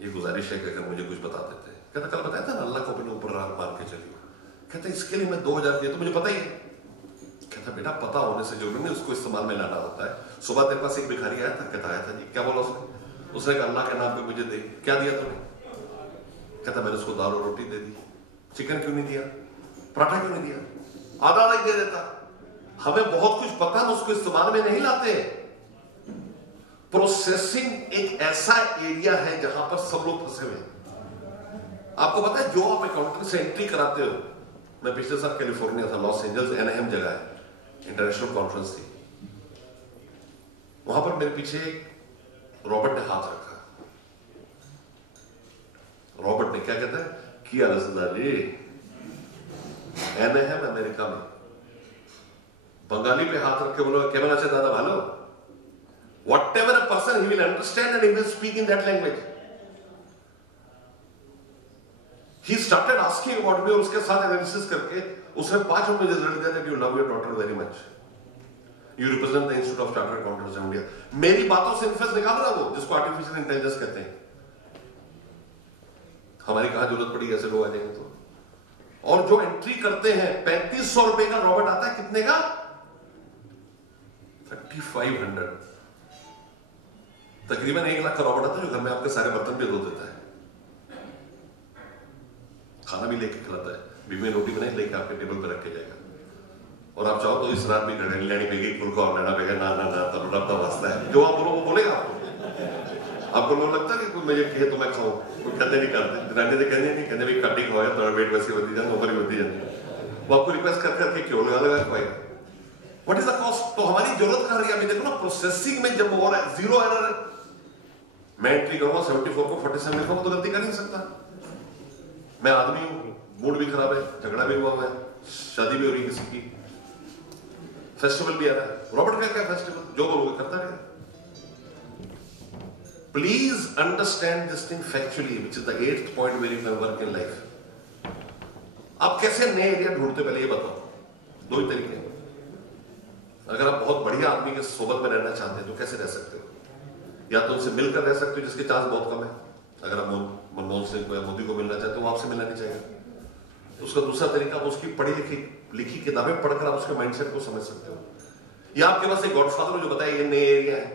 ये गुजारिश है कि अगर मुझे कुछ बता देते। कहता कल बताया था ना अल्लाह को अपने ऊपर रात मार के चली। कहता इसके लिए मैं 2000 दिया तो मुझे पता ही है। कहता बेटा पता होने से जरूरी नहीं, उसको इस्तेमाल में लाना होता है। सुबह तेरे पास एक भिखारी आया था, कहता आया था जी, क्या बोला उसने कहा अल्लाह के नाम पे मुझे दे। क्या दिया तूने? कहता मैंने उसको दाल और रोटी दे दी। चिकन क्यों नहीं दिया? पराठा क्यों नहीं दिया? आधा ही दे देता। हमें बहुत कुछ पता है, उसको इस्तेमाल में नहीं लाते। प्रोसेसिंग एक ऐसा एरिया है जहां पर सब लोग फंसे हुए हैं। आपको पता है जो आप अकाउंटिंग से एंट्री कराते हो, मैं पिछले साल कैलिफोर्निया था, लॉस एंजल्स एनाहेम जगह है, इंटरनेशनल कॉन्फ्रेंस थी। वहां पर मेरे पीछे रॉबर्ट ने हाथ रखा। रॉबर्ट ने क्या कहता है, किया रसदा जी, एनाहेम अमेरिका में बंगाली पे हाथ रख के बोलो केवल अच्छे दादा भालो। Whatever a person, he will understand and he will speak in that language. He started asking about me और उसके साथ एनालिसिस करके उसने 5 मिनट में रिजल्ट दिया that you love your daughter very much. You represent the Institute of Chartered Accountants of India. मेरी बातों से इन्फेक्ट निकाल रहा वो, जिसको आर्टिफिशियल इंटेलिजेंस कहते हैं। हमारी कहां जरूरत पड़ी ऐसे लोग आ जाएंगे तो। और जो एंट्री करते हैं 3500 रुपए का रॉबर्ट आता है, कितने का? 3500। तकरीबन 1 लाख का रॉबर्ट आता है जो घर में आपके सारे बर्तन भी धो देता है, खाना भी लेके खिलाता है, बीमे रोटी बनाई लेके आपके टेबल पर रख के जाएगा। और आप चाहो तो इस रात भी घड़ी लेनी पेगी, फुलका और लेना पेगा। ना ना ना तब रब का वास्ता है, जो आप बोलो वो बोलेगा आपको लोग लगता है कि कोई मुझे कहे तो मैं खाऊं, कोई कहते नहीं करते, जनाने तो कहने नहीं, कहने भी कटी खवाया तो वेट वैसी होती जाए, उम्र भी होती जाती। वो आपको रिक्वेस्ट कर करके क्यों लगा खवाएगा? What is the cost? तो हमारी जरूरत कर रही है। अभी देखो ना प्रोसेसिंग में जब हो रहा है, 0 एरर है। मैं एंट्री करूंगा 74 को 47 लिखूंगा तो गलती कर नहीं सकता। मैं आदमी हूं, मूड भी खराब है, झगड़ा भी हुआ है, शादी भी हो रही है किसी की, फेस्टिवल भी आ रहा है। रॉबर्ट का क्या फेस्टिवल? जो बोलोगे करता है। Please understand this thing factually, which is the 8th point where you can work in life. आप कैसे नए एरिया ढूंढते, पहले ये बताओ। 2 ही तरीके हैं। अगर आप बहुत बढ़िया आदमी के सोबत में रहना चाहते हैं तो कैसे रह सकते हो? या तो उनसे मिलकर रह सकते हो, जिसके चांस बहुत कम है। अगर आप मनमोहन सिंह को या मोदी को मिलना चाहते हो, वो आपसे मिलना नहीं चाहेगा। उसका दूसरा तरीका, आप उसकी पढ़ी लिखी किताबें पढ़कर आप उसके माइंडसेट को समझ सकते हो। या आपके पास एक गॉडफादर जो बताया ये नए एरिया है,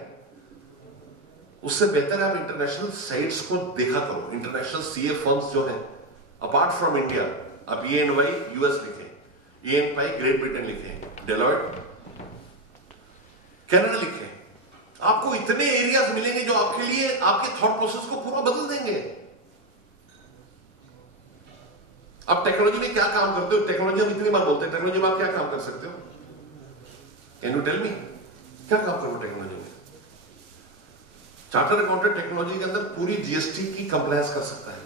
उससे बेहतर है आप इंटरनेशनल साइट्स को देखा करो। इंटरनेशनल सीए फर्म्स जो है अपार्ट फ्रॉम इंडिया, आप EY यूएस लिखें, EY ग्रेट ब्रिटेन लिखें, डेलॉयट कनाडा लिखें, आपको इतने एरियाज मिलेंगे जो आपके लिए आपके थॉट प्रोसेस को पूरा बदल देंगे। आप टेक्नोलॉजी में क्या काम करते हो? टेक्नोलॉजी हम इतनी बार बोलते हैं, टेक्नोलॉजी में आप क्या काम कर सकते हो? कैन यू टेल मी, क्या काम करो टेक्नोलॉजी में? चार्टर्ड अकाउंटेंट टेक्नोलॉजी के अंदर पूरी GST की कंप्लायंस कर सकता है,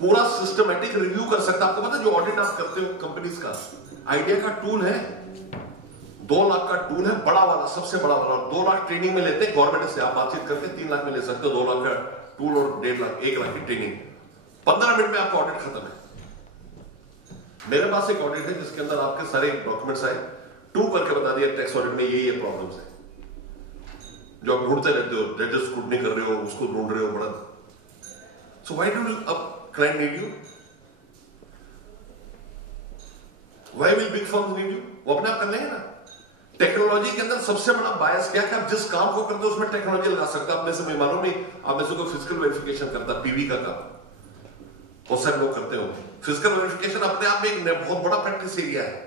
पूरा सिस्टमैटिक रिव्यू कर सकता है। आपको पता है जो ऑडिट आप करते हो कंपनीज का, आइडिया का टूल है, 2 लाख का टूल है, बड़ा वाला, सबसे बड़ा वाला। 2 लाख ट्रेनिंग में लेते हैं गवर्नमेंट से, आप बातचीत करके 3 लाख में ले सकते हो। 2 लाख का टूल और 1.5 लाख 1 लाख की ट्रेनिंग, 15 मिनट में आपका ऑडिट खत्म है। मेरे पास एक ऑडिट है जिसके अंदर आपके सारे डॉक्यूमेंट्स आए, टू करके बता दिया टैक्स ऑडिट में ये प्रॉब्लम्स है जो आप ढूंढते रहते हो, लेटेस्ट स्क्रूटनी कर रहे हो, उसको ढूंढ रहे हो बड़ा। सो व्हाई डू अब client need you? Why will big firms need you? वो अपने आप कर लेंगे ना। टेक्नोलॉजी के अंदर सबसे बड़ा बायस क्या है कि आप जिस काम को करते हो उसमें टेक्नोलॉजी लगा सकते हो। अपने से मेहमानों में आप में से कोई फिजिकल वेरिफिकेशन करता है, पीवी का काम बहुत सारे लोग करते हो। फिजिकल वेरिफिकेशन अपने आप में एक बहुत बड़ा प्रैक्टिस एरिया है।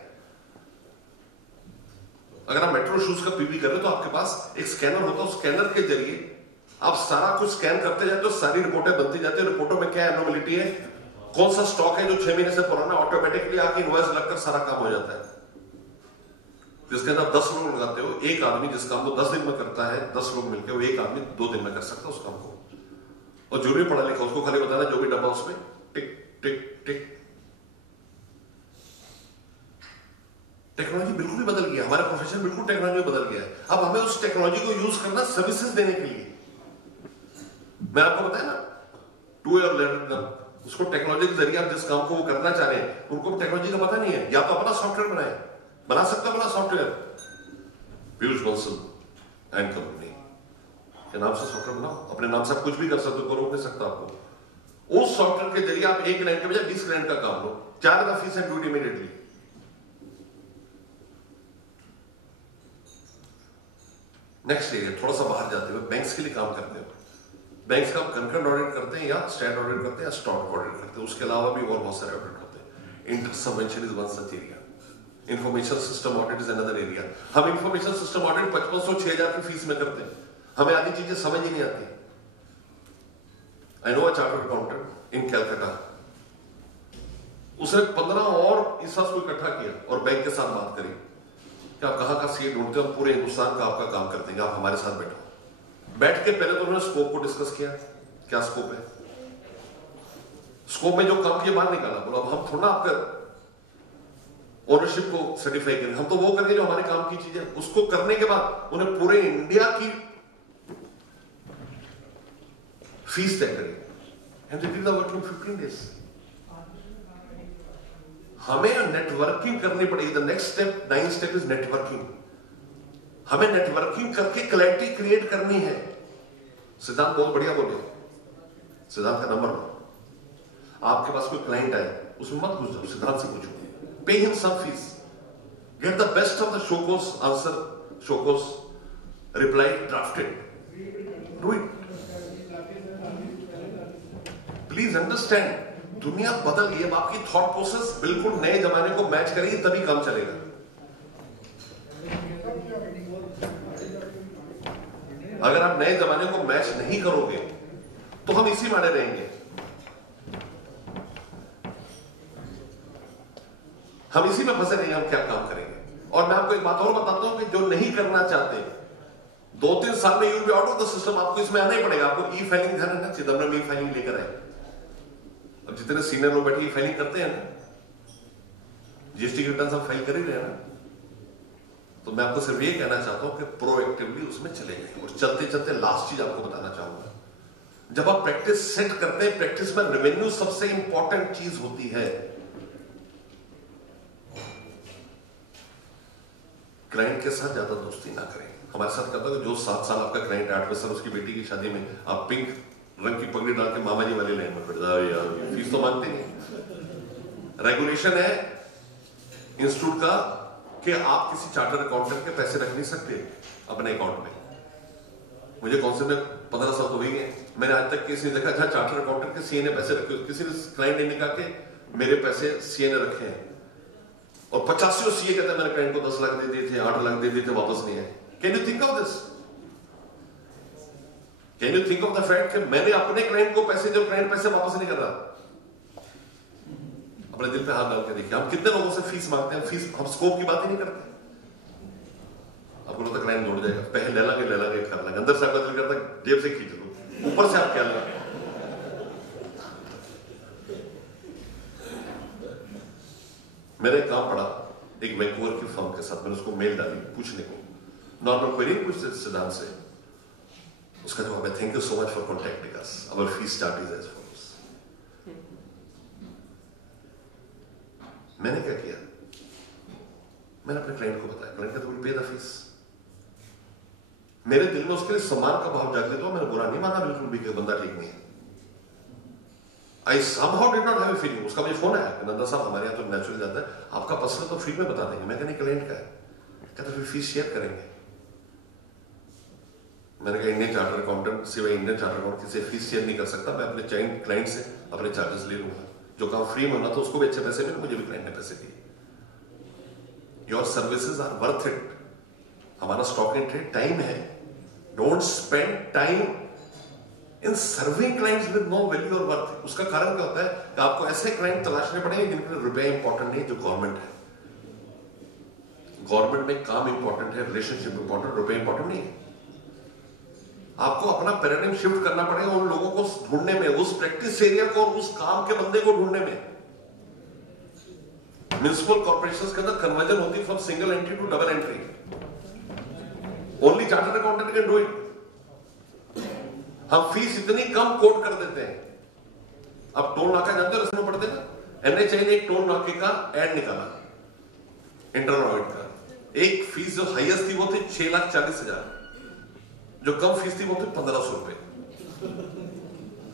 अगर आप मेट्रो शूज का पीवी कर रहे हो तो आपके पास एक स्कैनर होता है, उस स्कैनर के जरिए आप सारा कुछ स्कैन करते जाते हो, सारी रिपोर्टें बनती जाती है। रिपोर्टों में क्या एनोमलिटी है, कौन सा स्टॉक है जो 6 महीने से पुराना, ऑटोमेटिकली आके इनवॉइस लगकर सारा काम हो जाता है। जिसके अंदर 10 लोग लगाते हो, एक आदमी जिस काम को 10 दिन में करता है, 10 लोग मिलकर वो एक आदमी 2 दिन में कर सकता है उस काम को। और जो भी पढ़ा लिखा उसको खाली बताना जो भी डब्बा उसमें टिक टिक टिक। टेक्नोलॉजी बिल्कुल ही बदल गया, हमारा प्रोफेशन बिल्कुल टेक्नोलॉजी में बदल गया है। अब हमें उस टेक्नोलॉजी को यूज करना सर्विसेज देने के लिए। मैं आपको बताया ना, टू ईयर लर्निंग, उसको टेक्नोलॉजी के जरिए आप जिस काम को वो करना चाह रहे हैं उनको टेक्नोलॉजी का पता नहीं है, या तो अपना सॉफ्टवेयर बनाए, बना सकता अपना software. Piyush Bansal and company के नाम से सॉफ्टवेयर बनाओ, अपने नाम से आप कुछ भी कर सकते हो, कोई रोक नहीं सकता आपको। उस सॉफ्टवेयर के जरिए आप 1 क्लाइंट के बजाय 20 क्लाइंट का काम लो, 4 का fees and do it immediately. Next area, थोड़ा सा बाहर जाते हुए बैंक्स के लिए काम करते हो। बैंक्स का आप कंकरेंट ऑडिट करते हैं या स्टैट ऑडिट करते हैं या स्टॉक ऑडिट करते हैं, उसके अलावा भी और बहुत सारे ऑडिट होते हैं। Inter subvention is one such area, information system audit is another area. हम इंफॉर्मेशन सिस्टम ऑडिट 5500 6000 की फीस में करते हैं, हमें आधी चीजें समझ ही नहीं आती। I know a chartered accountant इन कैलकाटा, उसने 15 और इस को इकट्ठा किया और बैंक के साथ बात करी कि आप कहां का सीए ढूंढते हो, हम पूरे हिंदुस्तान का आपका काम कर देंगे, आप हमारे साथ बैठो। बैठ के पहले तो उन्होंने स्कोप को डिस्कस किया, क्या स्कोप है, स्कोप में जो काम किया बाहर निकाला, बोला हम थोड़ा आपका ओनरशिप को सर्टिफाई करेंगे, हम तो वो करेंगे जो हमारे काम की चीजें। उसको करने के बाद उन्हें पूरे इंडिया की फीस तय करी and they did the work in 15 days. हमें नेटवर्किंग करनी पड़ेगी। The next step, 9th step is networking. हमें नेटवर्किंग करके क्लैरिटी क्रिएट करनी है। सिद्धांत बहुत बढ़िया बोले, सिद्धांत का नंबर लो। आपके पास कोई क्लाइंट आए, उसमें मत घुस जाओ, सिद्धांत से पूछो, pay him some fees, get the best of the show cause answer, show cause reply drafted, do it. Please understand, दुनिया बदल गई है। अब आपकी थॉट प्रोसेस बिल्कुल नए जमाने को मैच करेगी, तभी काम चलेगा। अगर आप नए जमाने को मैच नहीं करोगे तो हम इसी माने रहेंगे। हम इसी में फंसे रहेंगे, हम क्या काम करेंगे। और मैं आपको एक बात और बताता हूं कि जो नहीं करना चाहते, 2-3 साल में you will be out of the system. आपको इसमें आना ही पड़ेगा। आपको ई फाइलिंग ध्यान रखना, चिदम्बरम ई फाइलिंग लेकर आए। अब जितने सीनियर लोग बैठे ई फाइलिंग करते हैं ना, जीएसटी रिटर्न सब फाइल कर ही रहे हैं ना, तो मैं आपको सिर्फ ये कहना चाहता हूं कि प्रोएक्टिवली उसमें चले जाइए। और चलते चलते लास्ट चीज आपको बताना चाहूंगा, जब आप प्रैक्टिस सेट करते हैं, प्रैक्टिस में रेवेन्यू सबसे इंपॉर्टेंट चीज होती है। क्लाइंट के साथ ज्यादा दोस्ती ना करें। हमारे साथ कहता है जो 7 साल आपका क्लाइंट 8वें साल उसकी बेटी की शादी में आप पिंक रंग की पगड़ी डाल के मामा जी वाली लाइन में बैठ जाओ, यार फीस तो मांगते नहीं। रेगुलेशन है इंस्टीट्यूट का कि आप किसी चार्टर्ड अकाउंटेंट के पैसे रख नहीं सकते अपने अकाउंट में। मुझे कॉन्सेप्ट में 15 साल तो हो ही गए, मैंने आज तक किसी ने देखा अच्छा चार्टर्ड अकाउंटेंट के सीए ने पैसे रखे, किसी ने क्लाइंट ने कहा कि मेरे पैसे सीए ने रखे हैं, और 85 सीए कहते हैं मैंने क्लाइंट को 10 लाख दे दिए थे, 8 लाख दे दिए थे, वापस नहीं आए। Can you think of this? Can you think of the fact कि मैंने अपने क्लाइंट को पैसे, जो क्लाइंट पैसे वापस नहीं कर रहा। अपने दिल पे हाथ डाल के देखिए, हम कितने लोगों से फीस मांगते हैं, फीस हम स्कोप की बात ही नहीं करते। आपको लगता है क्लाइंट दौड़ जाएगा, पहले ले लागे कर लागे, अंदर से आपका दिल करता है जेब से खींच लो, ऊपर से आप क्या लगा। मैंने एक काम पढ़ा, एक वैंकूवर की फर्म के साथ, मैंने उसको मेल डाली पूछने को, नॉर्मल क्वेरी पूछते सिद्धांत से, उसका जवाब है thank you so much for contacting us, our fees chart is as follows. मैंने क्या किया, मैंने अपने क्लाइंट को बताया, क्लाइंट का तो विल पे द फीस। मेरे दिल में उसके लिए सम्मान का भाव जागृत हुआ, मैंने बुरा नहीं माना बिल्कुल भी कि बंदा ठीक नहीं है। आई somehow did not have a feeling। उसका मुझे फोन आया, नंदा साहब हमारे यहाँ तो नेचुरल जाता है, आपका पर्सनल तो फ्री में बता देंगे। मैं कहने क्लाइंट का है, कहता फिर फीस शेयर करेंगे। मैंने कहा इंडियन चार्टर अकाउंटेंट सिवाय इंडियन चार्टर अकाउंटेंट किसी फीस शेयर नहीं कर सकता, मैं अपने क्लाइंट से अपने चार्जेस ले लूंगा, जो काम फ्री में होना तो उसको भी अच्छे पैसे मिले, मुझे भी क्लाइंट ने पैसे दिए। Your services are worth it. हमारा स्टॉक इन ट्रेड टाइम है, don't spend time in serving clients with no value और वर्थ। उसका कारण क्या होता है कि आपको ऐसे क्लाइंट तलाशने पड़ेंगे जिनके लिए रुपया इंपॉर्टेंट नहीं, जो गवर्नमेंट है। गवर्नमेंट में काम इंपॉर्टेंट है, रिलेशनशिप इंपॉर्टेंट, रुपया इंपॉर्टेंट नहीं है। आपको अपना पैराडाइम शिफ्ट करना पड़ेगा उन लोगों को ढूंढने में, उस प्रैक्टिस एरिया को और उस काम के बंदे को ढूंढने में। म्युनिसिपल कॉर्पोरेशंस के अंदर कन्वर्जन होती है from single entry to double entry. Only chartered accountant can do it. हम फीस इतनी कम कोट कर देते हैं। अब टोल नाका जानते हो रस्म पढ़ते ना, एनएचआई ने एक टोल नाके का एड निकाला इंटरनल ऑडिट का। एक फीस जो हाईएस्ट थी वो थी 6,40,000, जो कम फीस थी वो थी 1,500 रुपए।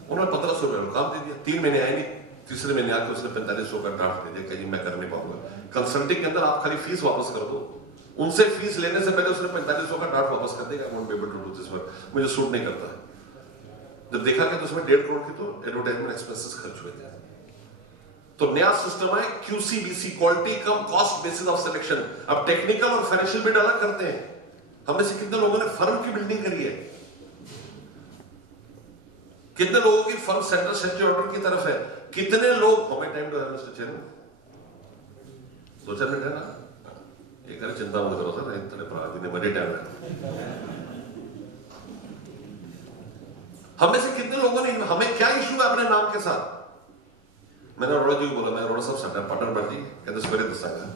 उन्होंने 1,500 रुपए काम दे दिया। 3 महीने आए नहीं, तीसरे महीने आकर उसने 4500 का ड्राफ्ट दे दिया, कहीं मैं कर नहीं पाऊंगा। कंसल्टिंग के अंदर आप खाली फीस वापस कर दो, उनसे फीस लेने से पहले उसने 4500 का ड्राफ्ट वापस कर देगा, won't be able to do this work, मुझे सूट नहीं करता है। जब देखा कि तो उसमें 1.5 करोड़ की तो एडवर्टाइजमेंट एक्सपेंसेस खर्च हुए थे। तो नया सिस्टम है QCBC, quality come cost basis of selection. अब टेक्निकल और फाइनेंशियल बिड अलग करते हैं। हमने से कितने लोगों ने फर्म की बिल्डिंग करी है, कितने लोगों की फर्म सेंट्रल स्टैट्यूटरी ऑर्डर की तरफ है, कितने लोग हमें टाइम टू है मिस्टर चेयरमैन, 2-4 मिनट है ना, ये करे चिंता मत करो सर, इतने प्रार्थी ने बड़े टाइम है। हमें से कितने लोगों ने, हमें क्या इशू है अपने नाम के साथ। मैंने अरोड़ा जी को बोला, मैं अरोड़ा साहब सटर पार्टनर बढ़ जी, कहते सवेरे दसांगा।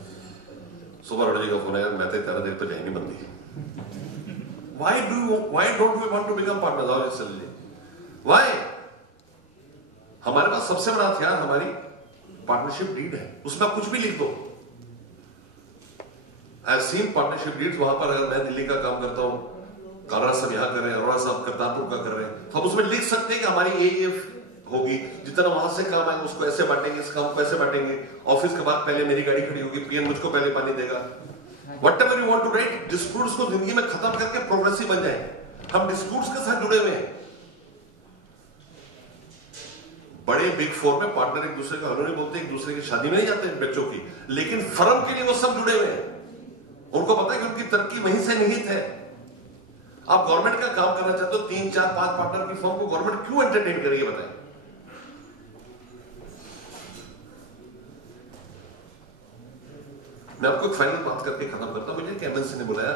सुबह अरोड़ा जी का फोन आया, मैं तो 13 दिन पे जाए नहीं बंदी। Why don't we want to become partners? आओ चल जी। Why? हमारे पास सबसे बड़ा हथियार हमारी पार्टनरशिप डीड है, उसमें आप कुछ भी लिख दो। I have seen partnership deeds, वहां पर अगर मैं दिल्ली का काम करता हूं, कालरा साहब यहां कर रहे हैं, अरोड़ा साहब करतारपुर का कर रहे हैं, तो हम उसमें लिख सकते हैं कि हमारी AEF होगी, जितना वहां से काम आएगा उसको ऐसे बांटेंगे, इस काम को ऐसे बांटेंगे, ऑफिस के बाद पहले मेरी गाड़ी खड़ी होगी, PM मुझको पहले पानी देगा। Whatever you want to write, disputes को जिंदगी में खत्म करके प्रोग्रेसिव बन जाए। हम डिस्प्यूट्स के साथ जुड़े हुए हैं। बड़े बिग 4 में पार्टनर एक दूसरे का हेलो नहीं बोलते, एक दूसरे की शादी में नहीं जाते बच्चों की, लेकिन फर्म के लिए वो सब जुड़े हुए हैं। उनको पता है कि उनकी तरक्की वहीं से निहित है। आप गवर्नमेंट का काम करना चाहते हो, 3, 4, 5 पार्टनर की फर्म को गवर्नमेंट क्यों एंटरटेन करेगी बताएं। मैं आपको एक फाइनल बात करके खत्म करता हूं। मुझे एक MNC ने बुलाया,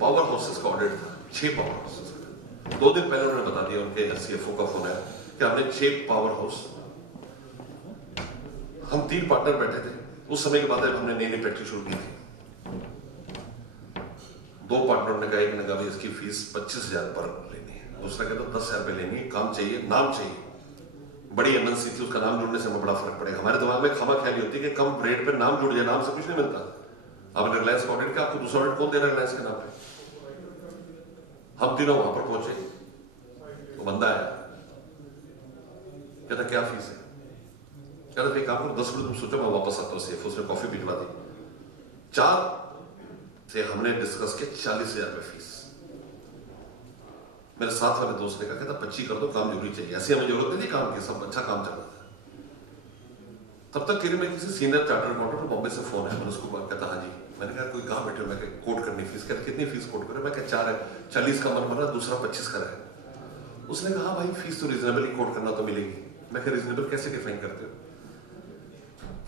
पावर हाउसेस का ऑडिट था, 6 पावर हाउसेस का। 2 दिन पहले उन्होंने बता दिया, उनके CFO का फोन आया कि हमने 6 पावर हाउस, हम 3 पार्टनर बैठे थे उस समय के बाद हमने नई प्रैक्टिस शुरू की थी। 2 पार्टनर ने कहा, एक ने कहा भाई इसकी फीस 25,000 पर लेनी है, दूसरा कहता 10,000 रुपए लेनी है, काम चाहिए, नाम चाहिए। बड़ी MNC थी, उसका नाम जुड़ने से हमें बड़ा फर्क पड़ेगा। हमारे दिमाग में खामा ख्याली होती है कि कम रेट पे नाम जुड़ जाए, नाम से कुछ नहीं मिलता। आपने रिलायंस का ऑडिट किया, आपको दूसरा ऑडिट कौन दे रहा है रिलायंस के नाम पे। हम तीनों वहां पर पहुंचे, तो बंदा आया, कहता क्या फीस है, कहता भाई काम करो 10 मिनट तुम सोचो, मैं वापस आता हूँ। CFO उसने कॉफी पिघला दी, 4 से हमने डिस्कस किया 40,000 रुपए फीस। मेरे साथ वाले दोस्त ने कहा, कहता 25 कर दो, काम जरूरी चाहिए। ऐसी हमें जरूरत नहीं थी काम की, सब अच्छा काम चल रहा था। तब तक के लिए मैं किसी सीनियर चार्टर अकाउंटेंट बॉम्बे से फोन है, मैंने उसको कहता हाँ जी। मैंने कहा कोई कहाँ बैठे हो, मैं कोट करनी फीस, कहते कितनी फीस कोट करो, मैं क्या 4 है, 40 का मन बना, दूसरा 25 का है। उसने कहा हाँ भाई फीस तो रीजनेबल ही कोट करना तो मिलेगी। मैं क्या रीजनेबल कैसे डिफाइन करते हो,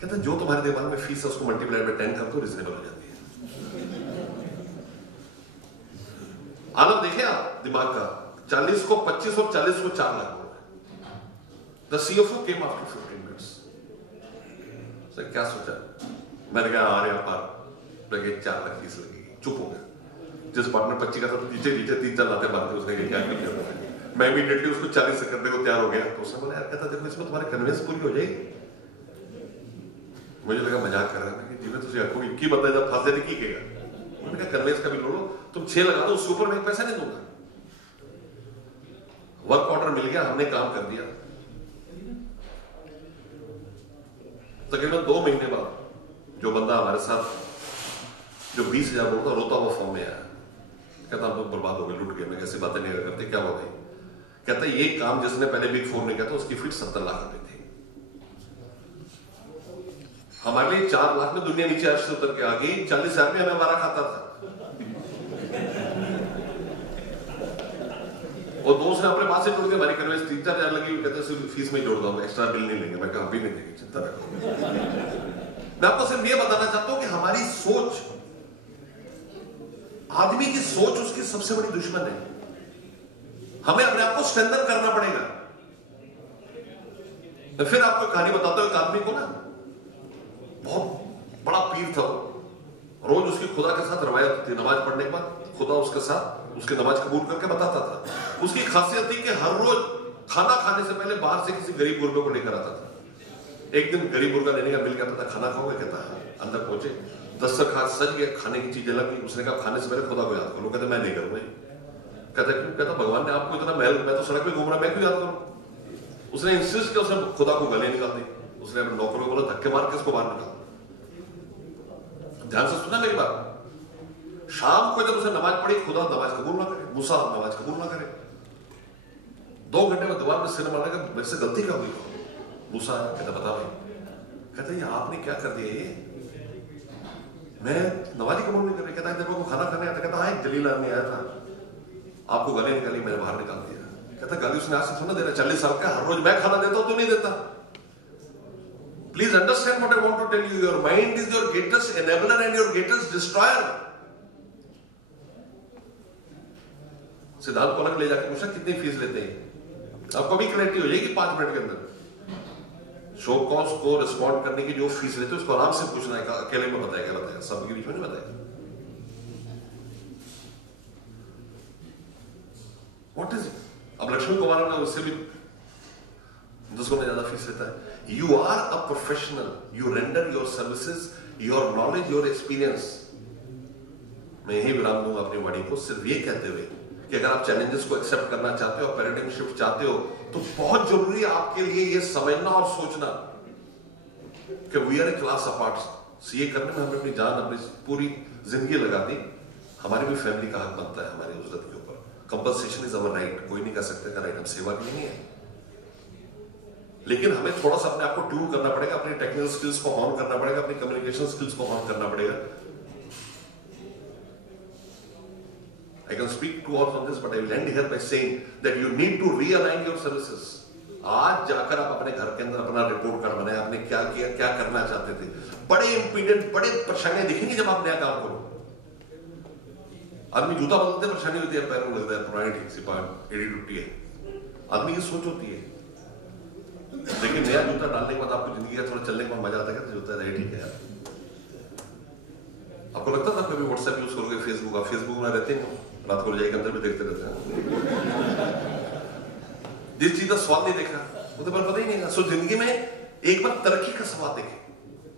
कहता जो तुम्हारे दिमाग में फीस है उसको मल्टीप्लाई बाय 10 कर दो, रीजनेबल हो जाती है। आलम देखे आप दिमाग का, 40 को 25 और 40 को 4 lakh the CFO came after 15 minutes। Sir क्या सोचा, मैंने कहा आ रहे हैं पार, लगे 4 लाख फीस लगेगी। चुप हो गया। जिस पार्टनर 25 का था तो नीचे 3-4 लाते मारते, उसने क्या किया, मैं इमीडिएटली उसको 40 से करने को तैयार हो गया। तो उसने बोला यार, कहता देखो इसमें तुम्हारी कन्वेंस पूरी हो जाएगी। मुझे लगा मजाक कर रहा है, जीवन तुझे आपको की बताया जब फांसे नहीं की कहेगा। मैंने कहा कन्वेंस का भी लो, तुम 6 लगा दो, उसके ऊपर मैं पैसा नहीं दूंगा। वर्क ऑर्डर मिल गया, हमने काम कर दिया। तकरीबन 2 महीने बाद जो बंदा हमारे साथ जो 20,000 बोलता रोता हुआ फॉर्म में आया, कहता हम लोग बर्बाद हो गए, लूट गए। मैं कैसे बातें नहीं करते, क्या हुआ भाई? कहता ये काम जिसने पहले Big 4 ने किया था उसकी फीस 70 लाख रुपए थी। हमारे लिए 4 लाख में दुनिया नीचे अर्श से उतर के आ गई, 40,000 में हमें हमारा खाता था। और दोस्त ने अपने पास से जोड़ के हमारी कन्वेंस 3-4 हज़ार लगी, कहते फीस में जोड़ दो, एक्स्ट्रा बिल नहीं लेंगे। मैं कहा अभी नहीं देंगे, चिंता रखो। मैं आपको सिर्फ ये बताना चाहता हूं कि हमारी सोच, आदमी की सोच उसकी सबसे बड़ी दुश्मन है। हमें अपने आप को स्ट्रेंथन करना पड़ेगा। मैं फिर आपको कहानी बताता हूं। एक आदमी को ना बहुत बड़ा पीर था, रोज उसकी खुदा के साथ रवायत थी। नमाज पढ़ने के बाद खुदा उसके साथ उसकी नमाज कबूल करके बताता था। उसकी खासियत थी कि हर रोज खाना खाने से पहले बाहर से किसी गरीब गुरबे को लेकर आता था। एक दिन गरीब गुरबा लेने का मिल गया, पता खाना खाओगे? कहता है। अंदर पहुंचे, दस्तरखान सज गया, खाने की चीजें लगी। उसने कहा खाने से पहले खुदा को याद करो। कहते मैं नहीं करूंगा। कहता क्यों? कहता भगवान ने आपको इतना महल, मैं तो सड़क पे घूम रहा, मैं क्यों याद करूं? उसने इंसिस्ट किया, उसने खुदा को गले निकाल दी। उसने अपने नौकरों को बोला धक्के मार के इसको बाहर निकाल। ध्यान से सुना मेरी बात। शाम को जब उसने नमाज पढ़ी, खुदा नमाज कबूल ना करे, मूसा नमाज कबूल ना करे। 2 घंटे में दीवार में सिर मारने का, मेरे से गलती क्या हुई? मूसा कहता बता भाई। कहता ये आपने क्या कर दिया? ये मैं नमाज कबूल नहीं कर रही। कहता देखो खाना खाने आता। कहता एक जलील आदमी आया था, आपको गले निकाली, मैंने बाहर निकाल दिया। कहता गाली उसने आज से थोड़ा दे रहा, 40 साल का, हर रोज मैं खाना देता हूं तो नहीं देता। Please understand what I want to tell you, your mind is your greatest enabler and your greatest destroyer. Siddharth को अलग ले जाकर पूछा कितनी फीस लेते हैं? आपको भी क्लैरिटी हो जाएगी 5 मिनट के अंदर। शो कॉज को रिस्पॉन्ड करने की जो फीस लेते हैं उसको आराम से पूछना है, अकेले में बताएगा, सबके बीच में नहीं बताएगा। What is it? अब लक्ष्मी कुमार ने उससे भी 10 गुना ज्यादा फीस लेता है। You are a professional. You render your services, your knowledge, your experience. मैं यही विराम दूंगा अपनी वाणी को, सिर्फ ये कहते हुए कि अगर आप चैलेंजेस को एक्सेप्ट करना चाहते हो, पैराडाइम शिफ्ट चाहते हो, तो बहुत जरूरी है आपके लिए ये समझना और सोचना कि we are a class apart. CA करने में हमने अपनी जान, अपनी पूरी जिंदगी लगा दी। हमारी भी फैमिली का हक बनता है हमारी उजरत के ऊपर। कंपनसेशन इज अवर राइट, कोई नहीं कर सकते का राइट, हम सेवा के लिए नहीं है। लेकिन हमें थोड़ा सा अपने आप को ट्यून करना पड़ेगा, अपनी टेक्निकल स्किल्स को ऑन करना पड़ेगा, अपनी कम्युनिकेशन स्किल्स को ऑन करना पड़ेगा। I can speak two hours on this, but I will end here by saying that you need to realign your services. आज जाकर आप अपने घर के अंदर अपना रिपोर्ट कार्ड बनाए, आपने क्या किया, क्या करना चाहते थे। बड़े इंपीडेंट, बड़े परेशानियां दिखेंगी जब आप नया काम करो। आदमी जूता बदलते परेशानी होती है, पैरों लगता है, पुरानी एडी टूटी है। आदमी की सोच होती है। लेकिन नया जूता डालने के बाद आपको जिंदगी का थोड़ा चलने के बाद मजा आता है कि जूता रहे ठीक है यार। आपको लगता था कभी व्हाट्सएप यूज करोगे, फेसबुक में रहते हैं, रात को रजाई के अंदर भी देखते रहते हैं। जिस चीज का स्वाद नहीं देखा वो तो पता ही नहीं है। सो जिंदगी में एक बार तरक्की का स्वाद देखें,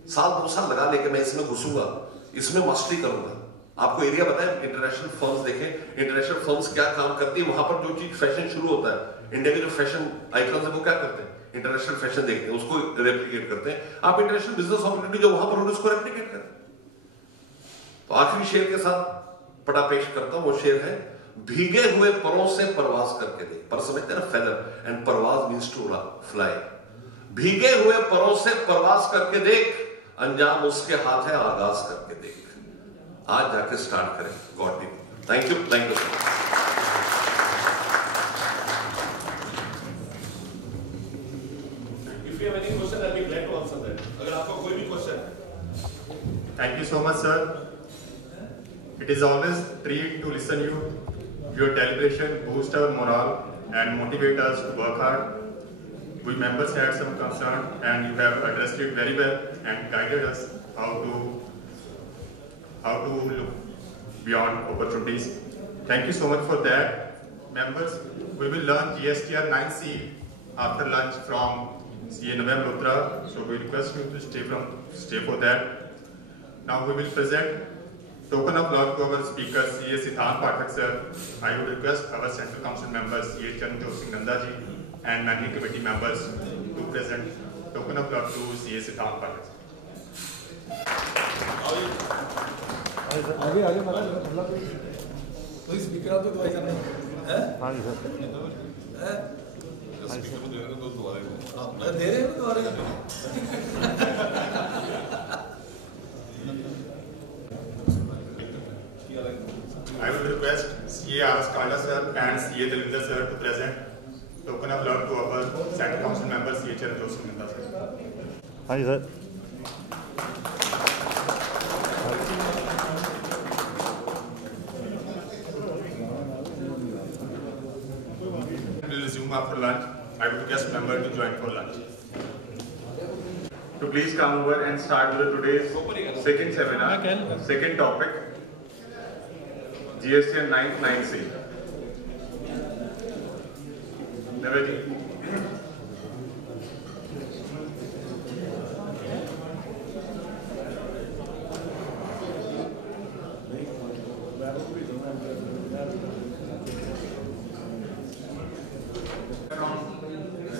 1-2 साल लगा लेके मैं इसमें घुसूंगा, इसमें मास्टरी करूंगा। आपको एरिया बताए, इंटरनेशनल फर्म्स देखें, इंटरनेशनल फर्म्स क्या काम करती है। वहां पर जो चीज फैशन शुरू होता है, इंडिया के जो फैशन आइकॉन्स है वो क्या करते हैं, इंटरनेशनल फैशन देखते हैं, उसको रेप्लिकेट करते हैं। आप इंटरनेशनल बिजनेस अपॉर्चुनिटी जो वहां पर होती है उसको रेप्लिकेट करते हैं। तो आखिरी शेर के साथ पटा पेश करता हूं, वो शेर है, भीगे हुए परों से परवाज करके देख। पर समझते हैं ना, फेदर, एंड परवाज मींस टू फ्लाई। भीगे हुए परों से परवाज करके देख, अंजाम उसके हाथ है, आगाज करके देख। आज जाके स्टार्ट करें। God B. Thank you so much. If you have any question, I'll be glad to answer that. अगर आपका कोई भी क्वेश्चन है। Thank you so much, sir. It is always treat to listen you. Your deliberation boost our morale and motivate us to work hard. We members had some concern and you have addressed it very well and guided us. how to look beyond opportunities. Thank you so much for that. Members, we will learn GSTR 9C after lunch from CA Navem Luthra, so we request you to stay for that. Now we will present token of love to our speaker, CA Siddhant Pathak sir. I would request our Central Council members, CA Charanjot Singh Nanda ji, and Managing Committee members to present token of love to CA Siddhant Pathak sir. आगे आगे मतलब कोई speaker आप तो दुआ करना है हाँ जी सर स्पीकर को देना तो दुआ हाँ दे रहे हो दुआ करना I will request CA R.S. Kala sir and CA Dalvinder sir to present token of love to our Central Council member CA Charanjot Singh Nanda sir. हाँ जी sir We'll resume after lunch. I would request member to join for lunch. To please come over and start with today's second seminar, second topic, GSTR 9C. Navedi.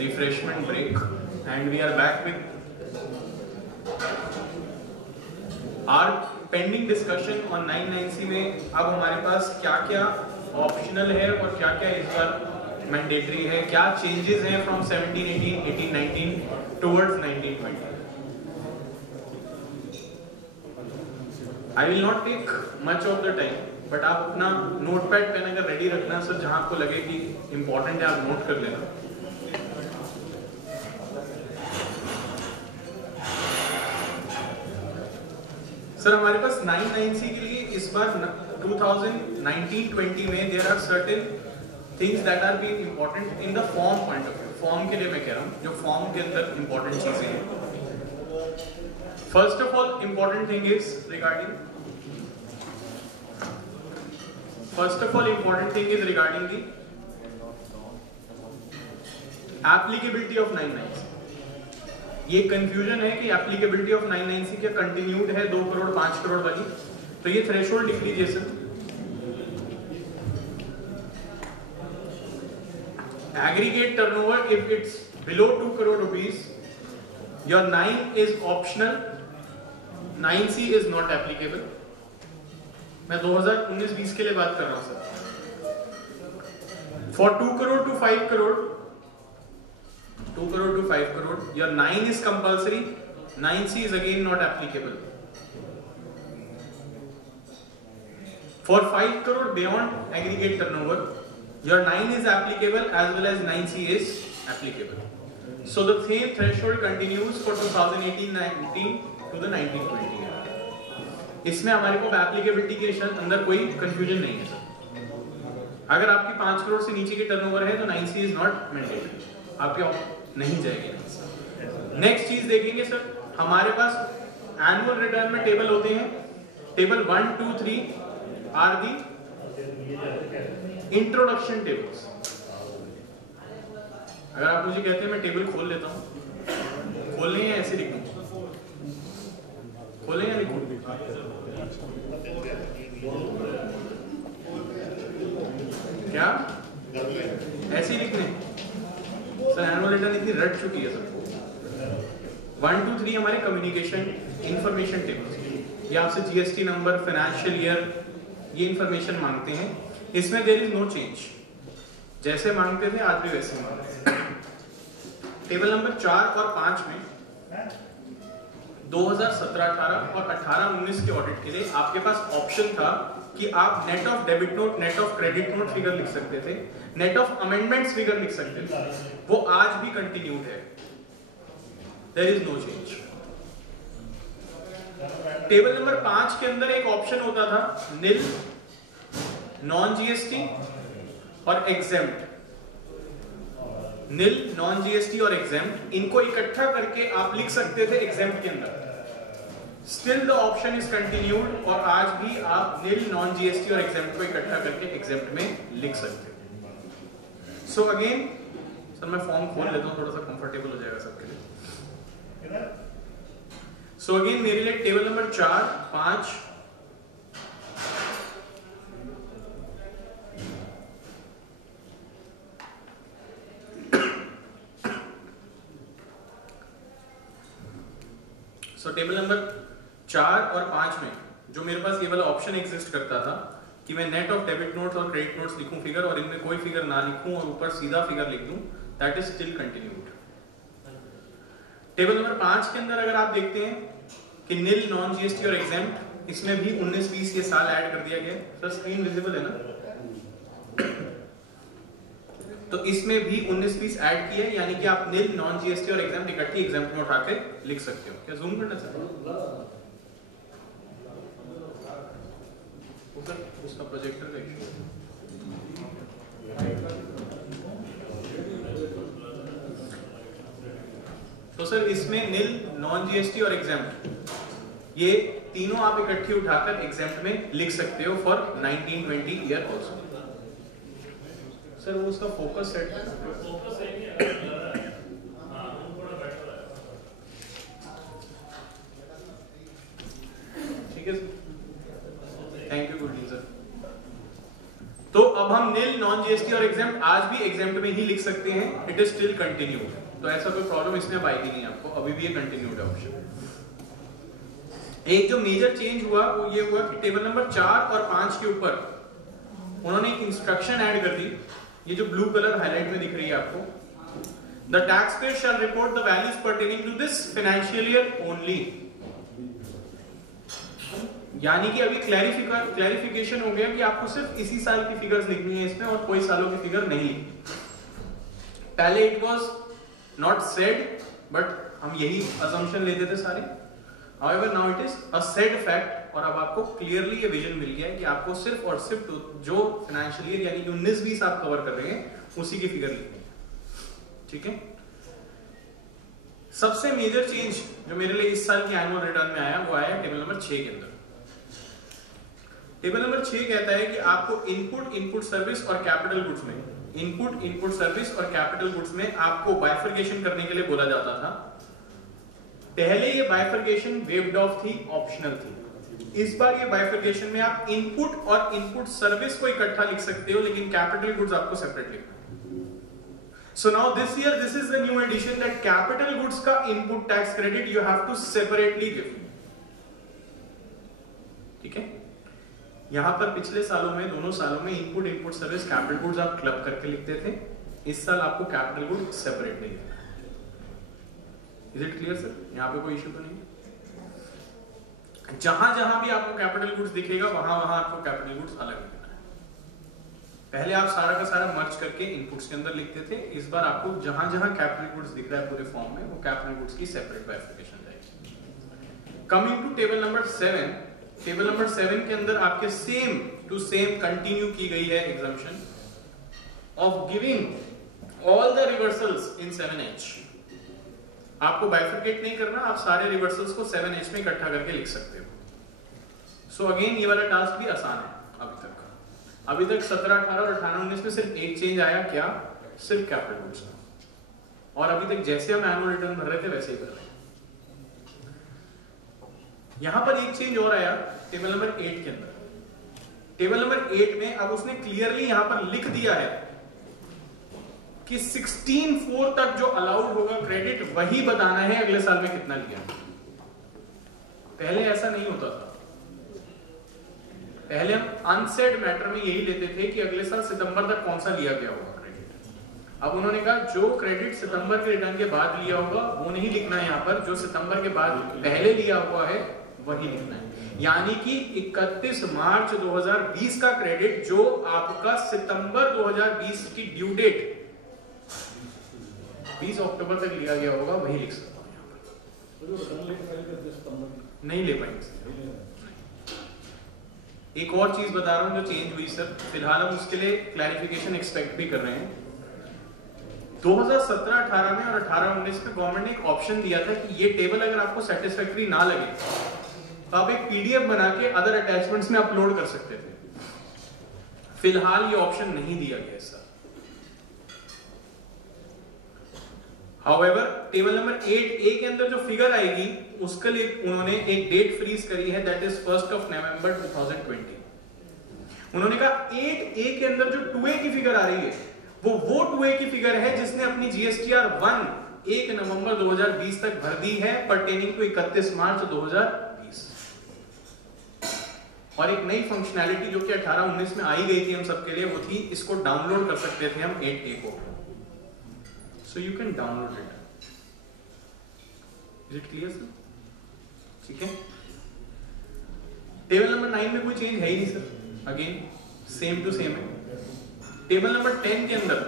Refreshment break, and we are back with our pending discussion on 9C में अब हमारे पास क्या क्या optional है और क्या क्या इस बार मैंडेटरी है, क्या चेंजेस हैं from 17, 18, 18, 19 towards 19, 20. I will not take much of the time, but आप अपना नोटपैड पेन अगर रेडी रखना सर, जहां आपको लगे कि इंपॉर्टेंट है आप नोट कर लेना. सर हमारे पास 9C के लिए इस बार 2019-20 में there are certain things that are being important in the form point of view. Form के लिए मैं कह रहा हूँ, जो फॉर्म के अंदर इंपॉर्टेंट चीजें हैं. First of all important thing is regarding the applicability of 9C. ये कंफ्यूजन है कि एप्लीकेबिलिटी ऑफ 9C क्या कंटिन्यूड है 2 करोड़ 5 करोड़ वाली, तो ये थ्रेशोल्ड लिख लीजिए sir. Aggregate turnover if it's below 2 crore rupees, your 9 is optional, 9C is not applicable. मैं 2019-20 के लिए बात कर रहा हूं sir. For 2 crore to 5 crore, 2 crore to 5 crore, your 9 is compulsory, 9C is again not applicable. For 5 crore beyond aggregate turnover, your 9 is applicable as well as 9C is applicable. So the same threshold continues for 2018-19 to the 19-20. इसमें हमारे को applicability के अंदर कोई confusion नहीं है sir. अगर आपकी 5 करोड़ से नीचे की टर्नओवर है तो 9C is not mandatory, आपके नहीं जाएगी. नेक्स्ट चीज देखेंगे सर, हमारे पास एनुअल रिटर्न में टेबल होते हैं. Table 1, 2, 3 are the introduction tables. अगर आप मुझे कहते हैं मैं टेबल खोल लेता हूं, खोल लें या ऐसे लिख दूं? खोलें या लिखूं? क्या ऐसे ही लिखने? सर एनुअल रिटर्न इतनी रट चुकी है सबको. 1, 2, 3 हमारे कम्युनिकेशन इंफॉर्मेशन टेबल्स, ये आपसे जीएसटी नंबर, फाइनेंशियल ईयर, ये इंफॉर्मेशन मांगते हैं. इसमें देयर इज नो चेंज, जैसे मांगते थे आज भी वैसे मांगते हैं. टेबल नंबर 4 और 5 में 2017-18 और 18-19 के ऑडिट के लिए आपके पास ऑप्शन था कि आप net of debit note, net of credit note figure लिख सकते थे, नेट ऑफ अमेंडमेंट्स फिगर लिख सकते थे. वो आज भी कंटिन्यूड है, there is no change. Table number 5 के अंदर एक ऑप्शन होता था निल, नॉन जीएसटी और एग्जेम्प्ट. निल, नॉन जीएसटी और एग्जेम्प्ट, इनको इकट्ठा करके आप लिख सकते थे एग्जेम्प्ट के अंदर. Still the option is continued, और आज भी आप नील, नॉन जीएसटी और एग्जेम्प्ट को इकट्ठा करके एग्जेम्प्ट में लिख सकते हो। सो अगेन सर मैं फॉर्म खोल लेता हूं, थोड़ा सा कंफर्टेबल हो जाएगा सबके लिए। सो अगेन मेरे लिए टेबल नंबर 4, 5 सो टेबल नंबर 4 और 5 में जो मेरे पास ये वाला ऑप्शन एग्जिस्ट करता था कि मैं नेट ऑफ डेबिट नोट्स और क्रेडिट नोट्स लिखूं फिगर, और इनमें कोई फिगर ना लिखूं और ऊपर सीधा फिगर लिख दूं, that is still continued. Table number 5 के अंदर अगर आप देखते हैं कि नील, नॉन जीएसटी और एग्जेम्प्ट, इसमें भी 19-20 ये साल ऐड कर दिया गया। सर स्क्रीन विजिबल है ना? तो इसमें भी 19-20 ऐड किया है, यानी कि आप नील, नॉन जीएसटी और एग्जेम्प्ट इकट्ठी एग्जेम्प्ट में उठा के लिख सकते हो। क्या जूम करना सर? उसका प्रोजेक्टर का इशू है। तो सर इसमें नील, नॉन जीएसटी और एग्जेम्प्ट, ये तीनों आप इकट्ठी उठाकर एग्जेम्प्ट में लिख सकते हो फॉर 19-20 ईयर ऑल्सो। सर वो उसका फोकस सेट है, ठीक है sir, thank you good sir. तो अब हम नील, नॉन जीएसटी और एग्जेम्प्ट आज भी एग्जेम्प्ट में ही लिख सकते हैं, इट इज स्टिल कंटिन्यूड। तो ऐसा कोई प्रॉब्लम इसमें अब आएगी नहीं आपको, अभी भी ये कंटिन्यूड है ऑप्शन। एक जो मेजर चेंज हुआ वो ये हुआ कि टेबल नंबर 4 और 5 के ऊपर उन्होंने एक इंस्ट्रक्शन ऐड कर दी, ये जो ब्लू कलर हाईलाइट में दिख रही है आपको, the taxpayer shall report the values pertaining to this financial year only. यानी कि अभी क्लैरिफिकेशन हो गया कि आपको सिर्फ इसी साल की फिगर्स लिखनी है इसमें, और कोई सालों की फिगर नहीं लिखनी। पहले it was not said, but हम यही असम्पशन लेते थे सारे। However, now it is a said fact, और अब आपको क्लियरली ये विजन मिल गया है कि आपको सिर्फ और सिर्फ जो फाइनेंशियल ईयर यानी कि 19-20 आप कवर कर रहे हैं उसी की फिगर लिखनी है, ठीक है। सबसे मेजर चेंज जो मेरे लिए इस साल की एनुअल रिटर्न में आया वो आया टेबल नंबर 6 के अंदर। टेबल नंबर 6 कहता है कि आपको इनपुट सर्विस और कैपिटल गुड्स में, इनपुट सर्विस और कैपिटल गुड्स में आपको बाइफरकेशन करने के लिए बोला जाता था। पहले ये बाइफरकेशन वेव्ड ऑफ थी, ऑप्शनल थी। इस बार ये बाइफरकेशन में आप इनपुट और इनपुट सर्विस को इकट्ठा लिख सकते हो, लेकिन कैपिटल गुड्स आपको सेपरेट लिखना है। So now this year this is the new addition that capital goods का input tax credit you have to separately give, ठीक है। यहां पर पिछले सालों में, दोनों सालों में इनपुट सर्विस, कैपिटल गुड्स आप क्लब करके लिखते थे। इस साल आपको कैपिटल गुड्स सेपरेट नहीं लिखना है। Is it clear sir? यहाँ पे कोई इश्यू तो नहीं? जहां जहां भी आपको कैपिटल गुड्स दिखेगा वहां वहां आपको कैपिटल गुड्स अलग लिखना है। पहले आप सारा का सारा मर्ज करके इनपुट्स के अंदर लिखते थे, इस बार आपको जहां जहां कैपिटल गुड्स दिख रहा है पूरे फॉर्म में, वो कैपिटल गुड्स की सेपरेट बाइफरकेशन जाएगी। Coming to table number 7, table number 7 के अंदर आपके सेम टू सेम कंटिन्यू की गई है exemption of giving all the reversals in 7H। आपको बाइफरकेट नहीं करना, आप सारे रिवर्सल्स को 7H में इकट्ठा करके लिख सकते हो। सो अगेन ये वाला टास्क भी आसान है। अभी तक 17, 18 और 18, 19 में सिर्फ एक चेंज आया, क्या? सिर्फ कैपिटल गुड्स का। और अभी तक जैसे हम एनुअल रिटर्न भर रहे थे वैसे ही भर रहे हैं। यहां पर एक चेंज और आया टेबल नंबर 8 के अंदर। टेबल नंबर 8 में अब उसने क्लियरली यहां पर लिख दिया है कि 16/4 तक जो अलाउड होगा क्रेडिट वही बताना है अगले साल में कितना लिया। पहले ऐसा नहीं होता था। पहले हम अनसेड मैटर में यही लेते थे कि अगले साल सितंबर तक कौन सा लिया गया होगा क्रेडिट। अब उन्होंने कहा जो क्रेडिट सितंबर के रिटर्न के बाद लिया होगा वो नहीं लिखना है, यहां पर जो सितंबर के बाद पहले लिया हुआ है वही लिखना है। यानी कि 31 मार्च 2020 का क्रेडिट जो आपका सितंबर 2020 की ड्यू डेट 20 अक्टूबर तक लिया गया होगा वही लिख सकता हूं। नहीं ले पाएंगे। एक और चीज बता रहा हूं जो चेंज हुई सर, फिलहाल हम उसके लिए क्लैरिफिकेशन एक्सपेक्ट भी कर रहे हैं। 2017-18 में और 18-19 में गवर्नमेंट ने एक ऑप्शन दिया था कि ये टेबल अगर आपको सेटिस्फैक्टरी ना लगे तो आप एक पीडीएफ बना के अदर अटैचमेंट्स में अपलोड कर सकते थे। फिलहाल ये ऑप्शन नहीं दिया गया sir. However, table number 8A के अंदर जो फिगर आएगी उसके लिए उन्होंने एक डेट फ्रीज करी है, दैट इज 1 नवंबर 2020। उन्होंने कहा 8A के अंदर जो 2A की फिगर आ रही है वो 2A की फिगर है जिसने अपनी GSTR 1 1 नवंबर 2020 तक भर दी है, पर्टेनिंग टू 31 मार्च 2020। और एक नई फंक्शनैलिटी जो कि 18-19 में आई गई थी हम सबके लिए, वो थी इसको डाउनलोड कर सकते थे हम 8A को। So you can download it. Is it clear sir? ठीक है। टेबल नंबर 9 में कोई चेंज है ही नहीं sir, again same to same है। टेबल नंबर 10 के अंदर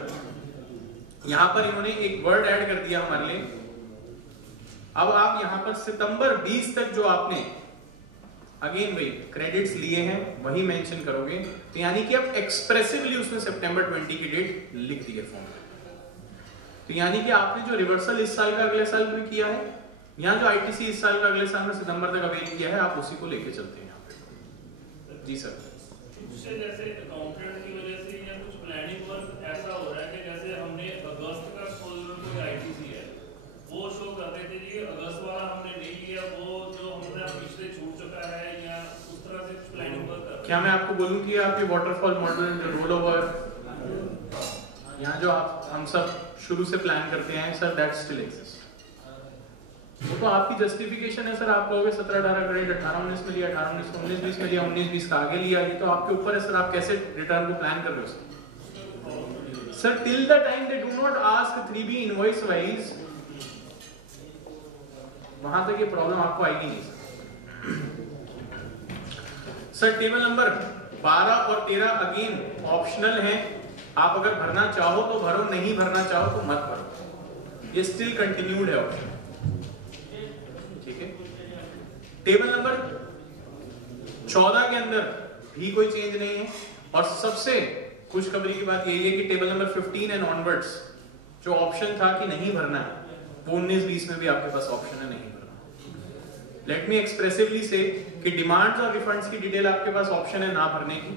यहां पर इन्होंने एक वर्ड ऐड कर दिया हमारे लिए। अब आप यहां पर सितंबर 20 तक जो आपने अगेन वही क्रेडिट्स लिए हैं वही मेंशन करोगे, तो यानी कि आप एक्सप्रेसिवली उसमें सितंबर 20 की डेट लिख दी है फॉर्म में। तो यानी कि आपने जो रिवर्सल इस साल का अगले साल में किया है, या जो आईटीसी इस साल का अगले साल में सितंबर तक अवेल किया है, आप उसी को लेके चलते हैं यहाँ पे। जी सर। उससे जैसे अकाउंटेंट की वजह से या कुछ प्लानिंग वर्क ऐसा हो रहा है कि जैसे हमने अगस्त का कोई आईटीसी है वो शो करते थे जी, अगस्त वाला हमने नहीं लिया, वो जो हमने पिछले छूट चुका है, या उस तरह से कुछ प्लानिंग वर्क कर। क्या मैं आपको बोलूं कि आपके वाटरफॉल मॉडल जो रोल ओवर यहाँ जो हम सब शुरू से प्लान करते हैं सर, दैट स्टिल एग्जिस्ट। वो तो आपकी जस्टिफिकेशन है सर, आप कहोगे 17-18 क्रेडिट 18-19 में लिया, 18-19 को 19-20 में लिया, 19-20 का आगे लिया, ये तो आपके ऊपर है सर, आप कैसे रिटर्न को प्लान कर रहे हो sir. Till the time they do not ask 3B invoice wise, वहां तक ये प्रॉब्लम आपको आएगी नहीं सर। टेबल नंबर 12 और 13 अगेन ऑप्शनल है, आप अगर भरना चाहो तो भरो, नहीं भरना चाहो तो मत भरो, ये स्टिल कंटिन्यूड है ऑप्शन। ठीक है। टेबल नंबर 14 के अंदर भी कोई चेंज नहीं है, और सबसे खुशखबरी की बात यही है कि टेबल नंबर 15 एंड ऑनवर्ड्स जो ऑप्शन था कि नहीं भरना है, वो 19-20 में भी आपके पास ऑप्शन है नहीं भरना। लेट मी एक्सप्रेसिवली से कि डिमांड्स और रिफंड्स की डिटेल आपके पास ऑप्शन है ना भरने की,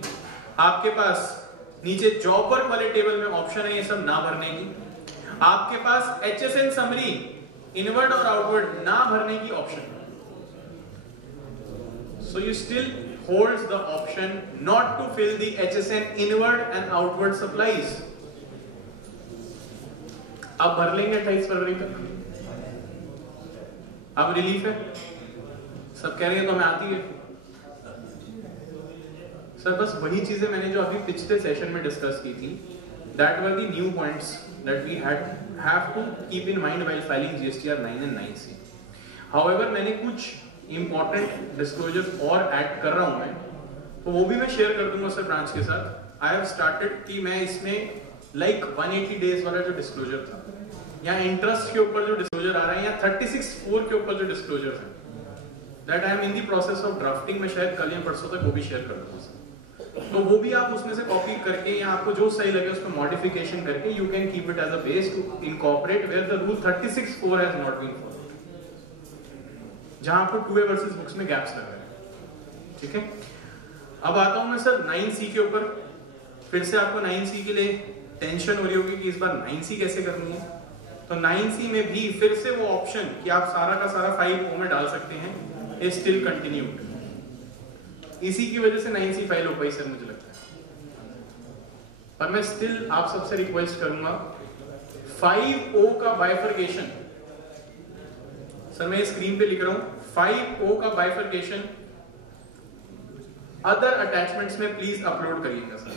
आपके पास नीचे जॉब वर्क वाले टेबल में ऑप्शन है ये सब ना भरने की, आपके पास HSN समरी इनवर्ड और आउटवर्ड ना भरने की option. So you still holds the option not to fill the HSN inward and outward supplies. अब भर लेंगे 28 फरवरी तक, अब रिलीफ है, सब कह रहे हैं तो हमें आती है सर। बस वही चीजें मैंने जो अभी पिछले सेशन में डिस्कस की थी, that were the new points that we have to keep in mind while filing GSTR 9 and 9C। However मैंने कुछ इंपॉर्टेंट डिस्क्लोजर्स और ऐड कर रहा हूं मैं, तो वो भी मैं शेयर कर दूंगा सर ब्रांच के साथ। आई हैव स्टार्टेड कि मैं इसमें लाइक 180 डेज वाला जो डिस्क्लोजर था, या इंटरेस्ट के ऊपर जो डिस्क्लोजर आ रहा है, या 36(4) के ऊपर जो डिस्क्लोजर है, that I am in the process of drafting. मैं शायद कल या परसों तक वो भी शेयर कर दूंगा। तो वो भी आप उसमें से कॉपी करके, या आपको जो सही लगे उसमें मॉडिफिकेशन करके, you can keep it as a base to incorporate where the rule 36(4) has not been followed, जहां आपको 2A वर्सेस बुक्स में गैप्स लग रहे हैं। ठीक है। अब आता हूं मैं सर 9C के ऊपर। फिर से आपको 9C के लिए टेंशन हो रही होगी कि इस बार 9C कैसे करनी है। तो 9C में भी फिर से वो ऑप्शन कि आप सारा का सारा 5O में डाल सकते हैं, इज स्टिल कंटिन्यूड। इसी की वजह से 9C फाइल हो पाई सर मुझे लगता है। पर मैं स्टिल आप सबसे रिक्वेस्ट करूंगा 5O का बाइफरकेशन, सर मैं स्क्रीन पे लिख रहा हूं 5O का बाइफरकेशन अदर अटैचमेंट्स में प्लीज अपलोड करिएगा सर।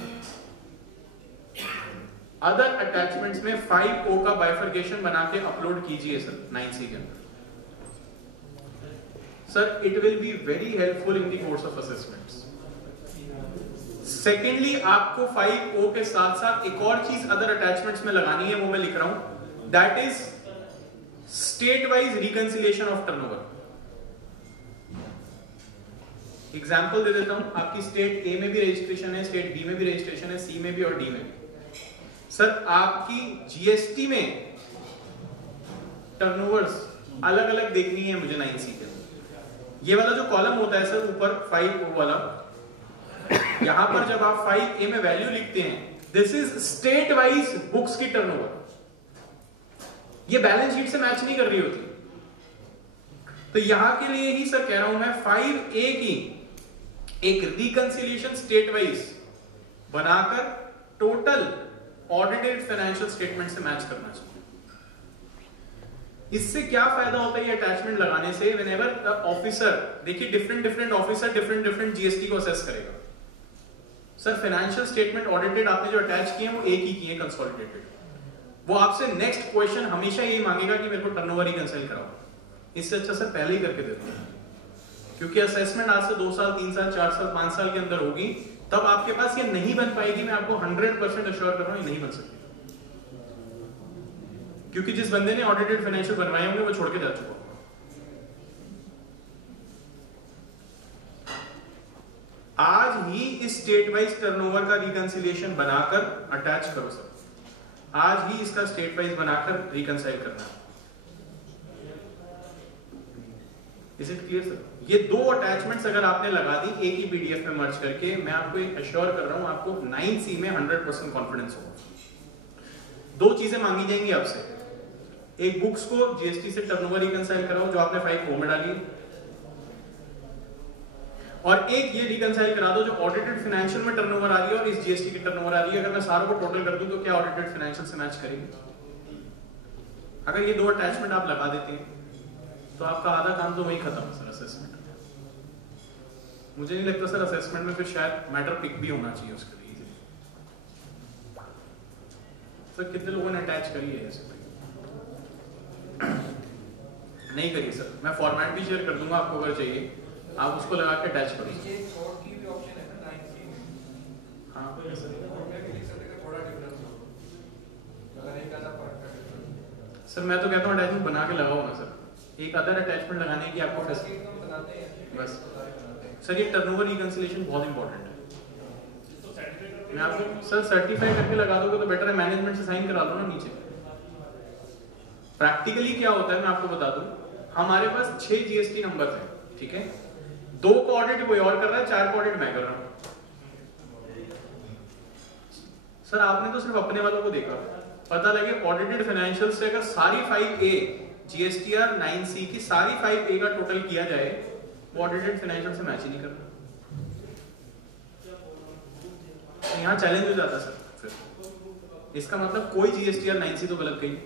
अदर अटैचमेंट्स में 5O का बाइफरकेशन बना के अपलोड कीजिए सर 9C के अंदर। Sir it will be very helpful in the course of assessments. Secondly आपको 5O के साथ साथ एक और चीज अदर अटैचमेंट्स में लगानी है, वो मैं लिख रहा हूं, that is state wise reconciliation of turnover. Example दे देता हूं, आपकी स्टेट A में भी रजिस्ट्रेशन है, स्टेट B में भी रजिस्ट्रेशन है, C में भी और D में भी। सर आपकी GST में टर्नओवर्स अलग अलग देखनी है मुझे 9C के। ये वाला जो कॉलम होता है सर ऊपर 5 वाला, यहां पर जब आप 5A में वैल्यू लिखते हैं, this is state wise books की टर्नओवर, ये बैलेंस शीट से मैच नहीं कर रही होती। तो यहां के लिए ही सर कह रहा हूं मैं 5A की एक रिकंसिलिएशन स्टेट वाइज बनाकर टोटल ऑडिटेड फाइनेंशियल स्टेटमेंट से मैच करना चाहिए। इससे क्या फायदा होता है ये अटैचमेंट लगाने से? व्हेनेवर ऑफिसर, देखिए डिफरेंट ऑफिसर डिफरेंट जीएसटी को असेस करेगा। सर फाइनेंशियल स्टेटमेंट ऑडिटेड आपने जो अटैच किए हैं वो एक ही किए हैं कंसोलिडेटेड, वो आपसे नेक्स्ट क्वेश्चन हमेशा यही मांगेगा कि मेरे को टर्नओवर रिकंसाइल कराओ। इससे अच्छा सर पहले ही करके देते हैं, क्योंकि असेसमेंट आज से 2 साल 3 साल 4 साल 5 साल के अंदर होगी, तब आपके पास ये नहीं बन पाएगी। मैं आपको 100% अश्योर कर रहा हूं ये नहीं बन सकती, क्योंकि जिस बंदे ने ऑडिटेड फाइनेंशियल बनवाए होंगे वो छोड़ के जा चुका। आज ही इस स्टेट वाइज टर्नओवर का रिकंसिलिएशन बनाकर अटैच करो सर, आज ही इसका स्टेट वाइज बनाकर रिकंसाइल करना। Is it clear sir? ये 2 अटैचमेंट्स अगर आपने लगा दी एक ही पीडीएफ में मर्ज करके, मैं आपको एक अश्योर कर रहा हूं आपको 9C में 100% कॉन्फिडेंस होगा। 2 चीजें मांगी जाएंगी आपसे, एक बुक्स को जीएसटी से टर्नओवर रिकंसाइल कराओ जो आपने 5O में डाली, और एक ये रिकंसाइल करा दो जो ऑडिटेड फाइनेंशियल में टर्नओवर आ रही है और इस जीएसटी की टर्नओवर आ रही है। अगर मैं सारों को टोटल कर दूं तो क्या ऑडिटेड फाइनेंशियल से मैच करेगी? अगर ये 2 अटैचमेंट आप लगा देते हैं तो आपका आधा काम तो वही खत्म है सर असेसमेंट। मुझे नहीं लगता सर असेसमेंट में फिर शायद मैटर पिक भी होना चाहिए उसके लिए। सर कितने लोगों ने अटैच करी है ऐसे? नहीं करिए सर, मैं फॉर्मेट भी शेयर कर दूंगा आपको, अगर चाहिए आप उसको लगा के अटैच करो। हाँ सर मैं तो कहता हूँ अटैचमेंट बना के लगाओ ना सर, एक अदर अटैचमेंट लगाने की आपको बस। सर ये टर्नओवर रिकंसिलिएशन बहुत इंपॉर्टेंट है। मैं आपको सर सर्टिफाई करके लगा दोगे तो बेटर है, मैनेजमेंट से साइन करा लो ना नीचे। प्रैक्टिकली क्या होता है मैं आपको बता दूं, हमारे पास 6 जीएसटी नंबर हैं, ठीक है, 2 को ऑडिट कोई और कर रहा है, 4 को ऑडिट मैं कर रहा हूं। सर आपने तो सिर्फ अपने वालों को देखा, पता लगे ऑडिटेड फाइनेंशियल से अगर सारी 5A जीएसटीआर 9C की सारी 5A का टोटल किया जाए, वो ऑडिटेड फाइनेंशियल से मैच ही नहीं कर रहा। तो यहां चैलेंज हो जाता सर फिर। इसका मतलब कोई जीएसटीआर 9C तो गलत गई,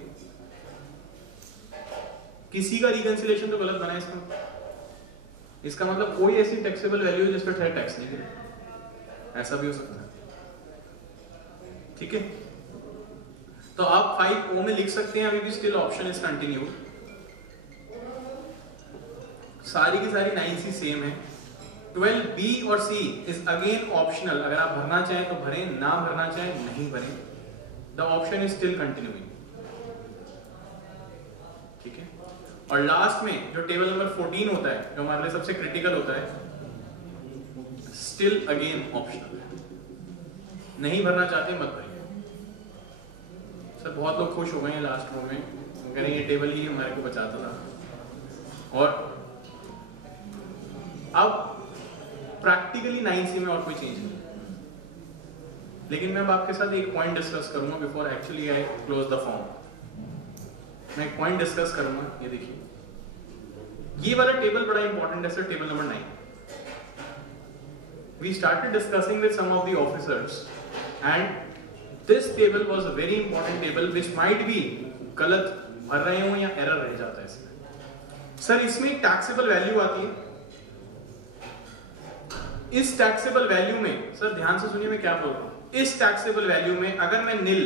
किसी का रिकंसिलिएशन तो गलत बना इसका मतलब कोई ऐसी टैक्सेबल वैल्यू है जिस पर टैक्स नहीं गिरा, ऐसा भी हो सकता है, ठीक है। तो आप 5O में लिख सकते हैं, अभी भी स्टिल ऑप्शन इज कंटिन्यू। सारी की सारी 9C सेम है। 12B और C इज अगेन ऑप्शनल, अगर आप भरना चाहें तो भरें, ना भरना चाहें नहीं भरें। The option is still continuing, ठीक है। और लास्ट में जो टेबल नंबर 14 होता है, जो हमारे लिए सबसे क्रिटिकल होता है, स्टिल अगेन ऑप्शनल है। नहीं भरना चाहते मत भरिए। सर बहुत लोग खुश हो गए हैं लास्ट में, कह रहे हैं ये टेबल ही हमारे को बचाता था। और अब प्रैक्टिकली 9C में और कोई चेंज नहीं, लेकिन मैं अब आपके साथ एक पॉइंट डिस्कस करूंगा before actually I close the form. मैं एक पॉइंट डिस्कस करूंगा, ये देखिए, ये वाला टेबल बड़ा इंपॉर्टेंट है sir, table number 9। We started discussing with some of the officers and this table was a very important table which might be गलत भर रहे हो या एरर रह जाता है इसमें। सर इसमें एक टैक्सेबल वैल्यू आती है, इस टैक्सेबल वैल्यू में, सर ध्यान से सुनिए मैं क्या बोल रहा हूं, इस टैक्सेबल वैल्यू में अगर मैं निल,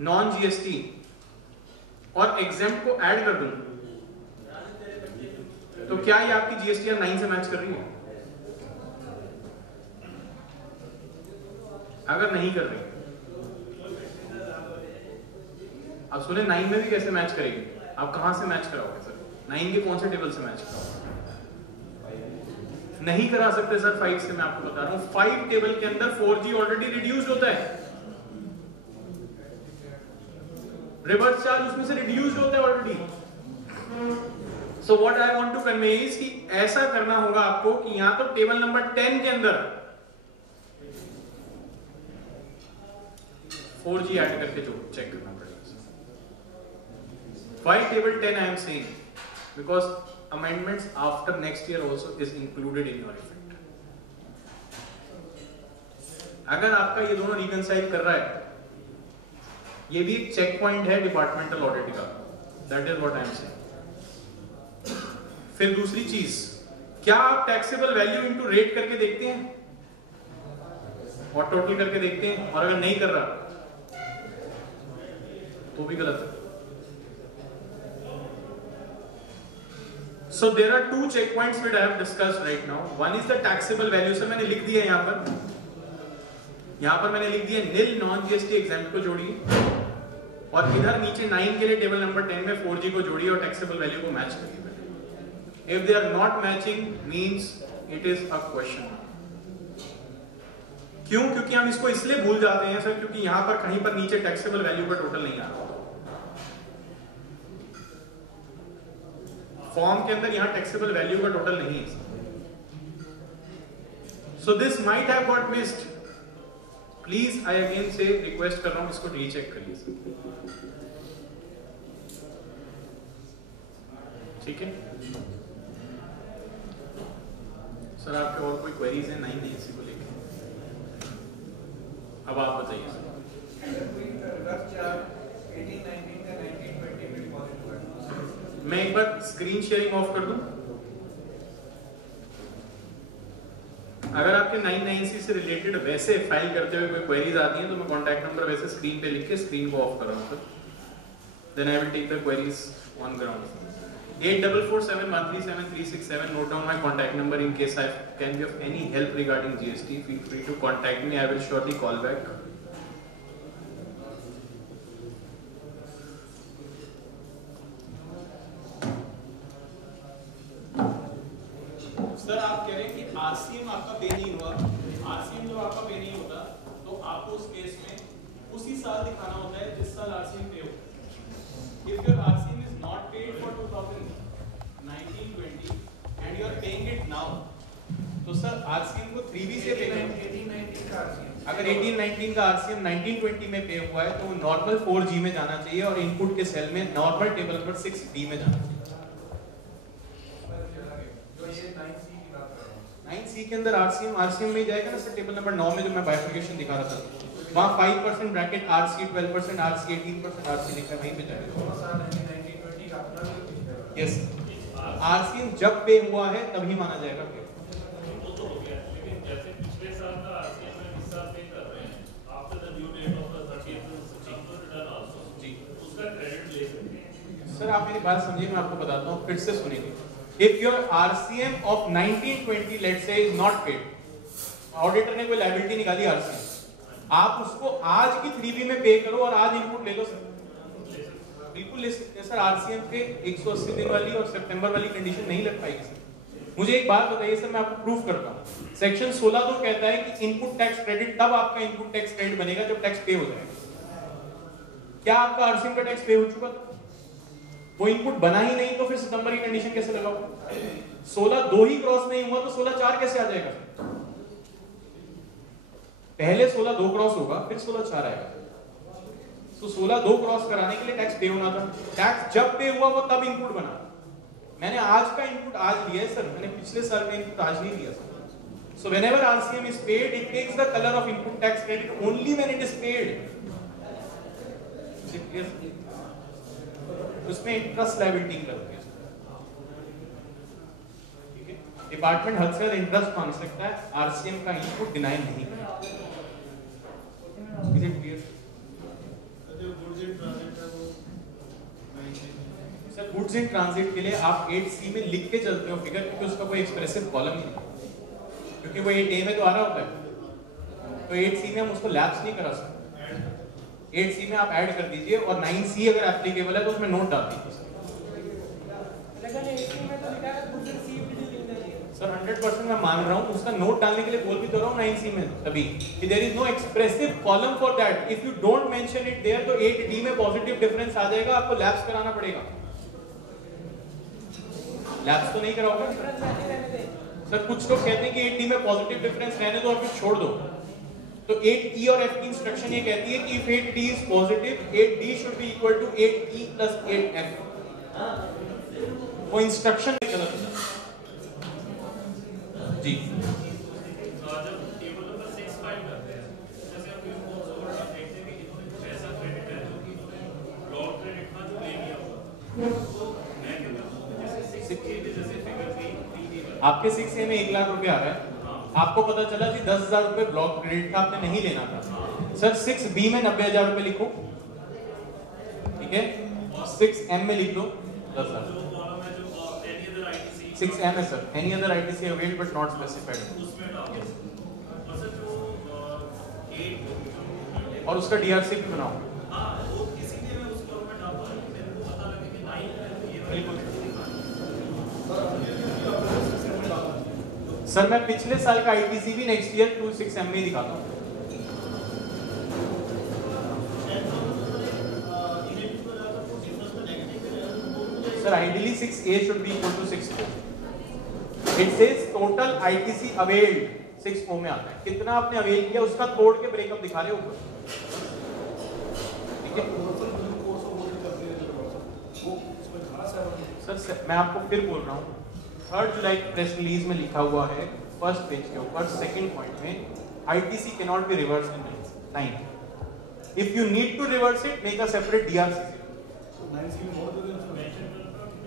नॉन जीएसटी और एग्जेम्प्ट को ऐड कर दूं तो क्या ये आपकी जीएसटीआर 9 से मैच कर रही है? अगर नहीं कर रही, अब सुने 9 में भी कैसे मैच करेगी? आप कहां से मैच कराओगे सर? 9 के कौन से टेबल से मैच कराओगे? नहीं करा सकते सर 5 से, मैं आपको बता रहा हूं। 5 टेबल के अंदर 4G ऑलरेडी रिड्यूस होता है, रिवर्स चार्ज उसमें से रिड्यूस होता है already. So what I want to convey is कि ऐसा करना होगा आपको कि यहां तो टेबल नंबर 10 के अंदर 4G ऐड करके जो चेक करना पड़ेगा. Why table 10 I am saying? Because amendments after next year also is included in your effect. अगर आपका ये दोनों रिकंसाइल कर रहा है, ये भी एक चेक पॉइंट है डिपार्टमेंटल ऑडिट का. That is what I am saying. फिर दूसरी चीज, क्या आप टैक्सेबल वैल्यू इनटू रेट करके देखते हैं और टोटल करके देखते हैं? और अगर नहीं कर रहा तो भी गलत है. So there are two checkpoints which I have discussed right now. One is the taxable value. से मैंने लिख दिया यहाँ पर मैंने लिख दिया nil non GST exempt को जोड़िए और इधर नीचे 9 के लिए टेबल नंबर 10 में 4G को जोड़िए और टैक्सेबल वैल्यू को मैच करिए. If they are not matching means it is a question. क्यों? क्योंकि हम इसको इसलिए भूल जाते हैं सर क्योंकि यहाँ पर कहीं पर नीचे टैक्सेबल वैल्यू का टोटल नहीं आ रहा. फॉर्म के अंदर यहाँ टैक्सेबल वैल्यू का टोटल नहीं है. So this might have got missed. Please I again से रिक्वेस्ट कर रहा हूं इसको रीचेक कर लीजिए. ठीक है सर, आपके और कोई क्वेरीज हैं? नहीं इसी को लेकर. अब आप बताइए सर. मैं एक बार स्क्रीन शेयरिंग ऑफ कर दूं. अगर आपके 99C से रिलेटेड वैसे फाइल करते हुए कोई क्वेरीज आती हैं तो मैं कॉन्टैक्ट नंबर वैसे स्क्रीन पे लिख के स्क्रीन को ऑफ कर रहा हूं sir. Then I will take the queries on ground. 8447137367. Note down my contact number in case I can be of any help regarding GST. Feel free to contact me. I will surely call back. Sir आप कह रहे हैं कि RCM आपका पे नहीं हुआ. RCM जब आपका पे नहीं होता तो आपको उस केस में उसी साल दिखाना होता है जिस साल आरसीएम पे हो. If your RCM is not paid for 2019-20 and you are paying it now, तो सर RCM को 3B से पे करना. 18-19 का RCM. अगर 18-19 का RCM 19-20 में पे हुआ है तो नॉर्मल 4G में जाना चाहिए और इनपुट के सेल में नॉर्मल टेबल नंबर 6D में जाना चाहिए. 9C के अंदर RCM में जाएगा ना सर. टेबल नंबर 9 में जो मैं बाइफर्केशन दिखा रहा था वहाँ 5% ब्रैकेट RC 12% RC 18% RC लिखा है, वहीं पे जाएगा. यस, RCM जब पे हुआ है तभी माना जाएगा पे. तो हो गया, लेकिन जैसे पिछले साल का RCM में इस साल पे कर रहे हैं after the due date of the 30th सितंबर रिटर्न आल्सो जी, उसका क्रेडिट ले सकते हैं. सर आप मेरी बात समझिए, मैं आपको बताता हूँ, फिर से सुनिए. If your RCM of 19-20 let's say is not paid, auditor ने कोई लायबिलिटी निकाली RCM, आप उसको आज की 3B में पे करो और आज इनपुट ले लो सर. बिल्कुल ले सकते हैं सर. RCM पे 180 दिन वाली और सितंबर वाली कंडीशन नहीं लग पाएगी सर. मुझे एक बात बताइए सर, मैं आपको प्रूफ करता हूँ. सेक्शन 16 तो कहता है कि इनपुट टैक्स क्रेडिट तब आपका इनपुट टैक्स क्रेडिट बनेगा जब टैक्स पे हो जाएगा. क्या आपका RCM का टैक्स पे हो चुका था? वो इनपुट बना ही नहीं तो फिर सितंबर की कंडीशन कैसे लगाओगे? 16 2 ही क्रॉस नहीं हुआ तो 16 4 कैसे आ जाएगा? पहले 16 2 क्रॉस होगा फिर 16 4 आएगा. तो 16 2 क्रॉस कराने के लिए टैक्स पे होना था. टैक्स जब पे हुआ वो तब इनपुट बना. मैंने आज का इनपुट आज लिया है सर, मैंने पिछले साल का इनपुट आज नहीं लिया sir. So whenever RCM is paid, it takes the color of input tax credit only when it is paid. उसमें इंटरेस्ट लायबिलिटी करती है. ठीक है, डिपार्टमेंट हद से ज्यादा इंटरेस्ट मांग सकता है, आरसीएम का इनपुट डिनाई नहीं करेगा. Is it clear? Sir goods in transit के लिए आप 8C में लिख के चलते हो फिगर, क्योंकि उसका कोई एक्सप्रेसिव कॉलम ही नहीं, क्योंकि वो 8A में तो आ रहा होता है. तो 8C में हम उसको लैप्स नहीं करा सकते. 8C में आप ऐड कर दीजिए और 9C अगर एप्लीकेबल है तो उसमें नोट डाल दीजिए. सर 100% मैं मान रहा हूँ, उसका नोट डालने के लिए बोल भी तो रहा हूँ 9C में तभी कि there is no expressive column for that. If you don't mention it there तो 8D में पॉजिटिव डिफरेंस आ जाएगा, आपको लैप्स कराना पड़ेगा. लैप्स तो नहीं कराओगे? सर कुछ लोग कहते हैं कि 8D में पॉजिटिव डिफरेंस रहने दो और फिर छोड़ दो। तो 8E और F की इंस्ट्रक्शन ये कहती है कि if 8D is positive, 8D should be equal to 8E plus 8F। वो इंस्ट्रक्शन गलत है जी। जब टेबल नंबर 6 फाइल करते हैं, जैसे आप देखते हैं कि इन्होंने ऐसा क्रेडिट है जो कि ब्लॉक क्रेडिट का जो ले लिया होगा, तो मैं क्या करता हूँ जैसे 6A में जैसे फिगर 3 आपके 6A में 1 लाख रुपए आ रहा है, आपको पता चला कि 10,000 रुपए ब्लॉक क्रेडिट का आपने नहीं लेना था। सर 6B में 90,000 रुपए लिखो, ठीक है? 6M में लिख लो 10,000। 6M है sir, any other ITC availed but not specified। और उसका DRC भी बनाओ। सर मैं पिछले साल का ITC भी नेक्स्ट ईयर 26M में दिखाता हूँ। Sir ideally 6A should be equal to 6O। It says total ITC availed 6O में आता है, कितना आपने अवेल किया उसका तोड़ के ब्रेकअप दिखा रहे ऊपर, ठीक है? सर मैं आपको फिर बोल रहा हूँ, 3 जुलाई प्रेस रिलीज में लिखा हुआ है फर्स्ट पेज के ऊपर सेकंड पॉइंट में ITC cannot be reversed in 9। If you need to reverse it, make a separate DRC।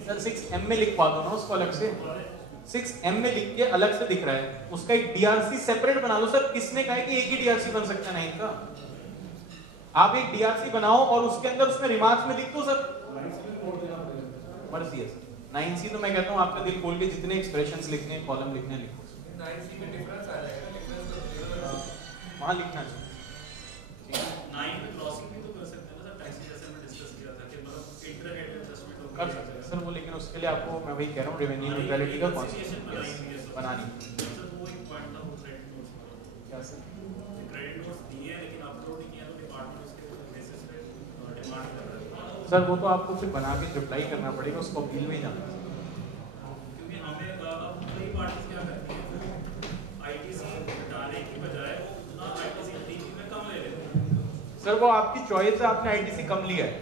Sir 6M में लिखवा दो ना उसको अलग से, 6M में लिख के अलग से दिख रहा है, उसका एक DRC सेपरेट बना लो। सर किसने कहा है कि एक ही DRC बन सकता है 9 का? आप एक DRC बनाओ और उसके अंदर उसमें रिमार्क्स में लिख दो सर, मर्जी है सर। 9C तो मैं कहता हूँ आपका दिल खोल के जितने एक्सप्रेशंस लिखने हैं, कॉलम लिखने हैं लिखो। 9C में डिफरेंस आ जाएगा, डिफरेंस वहाँ लिखना चाहिए। 9 में क्रॉसिंग भी तो कर सकते हैं ना सर, टैक्सी जैसे हमने डिस्कस किया था कि मतलब इंटरनेट एडजस्टमेंट हो कर सकते हैं सर वो, लेकिन उसके लिए आपको मैं वही कह रहा हूँ रेवेन्यू न्यूट्रलिटी का कॉन्सेप्ट बनानी सर। वो एक पॉइंट था वो क्रेडिट नोट्स वाला। क्या सर? क्रेडिट नोट्स दिए हैं लेकिन अपलोड नहीं किया, तो डिपार्टमेंट उसके बेसिस पे डिमांड कर रहा है। सर वो तो आपको फिर बना के रिप्लाई करना पड़ेगा, उसको अपील में ही जाना है। क्योंकि हमें अब कई पार्टीज क्या करती हैं, ITC हटाने की बजाय वो उतना ITC DP में कम ले लेते हैं। सर वो आपकी चॉइस है, आपने ITC कम लिया है,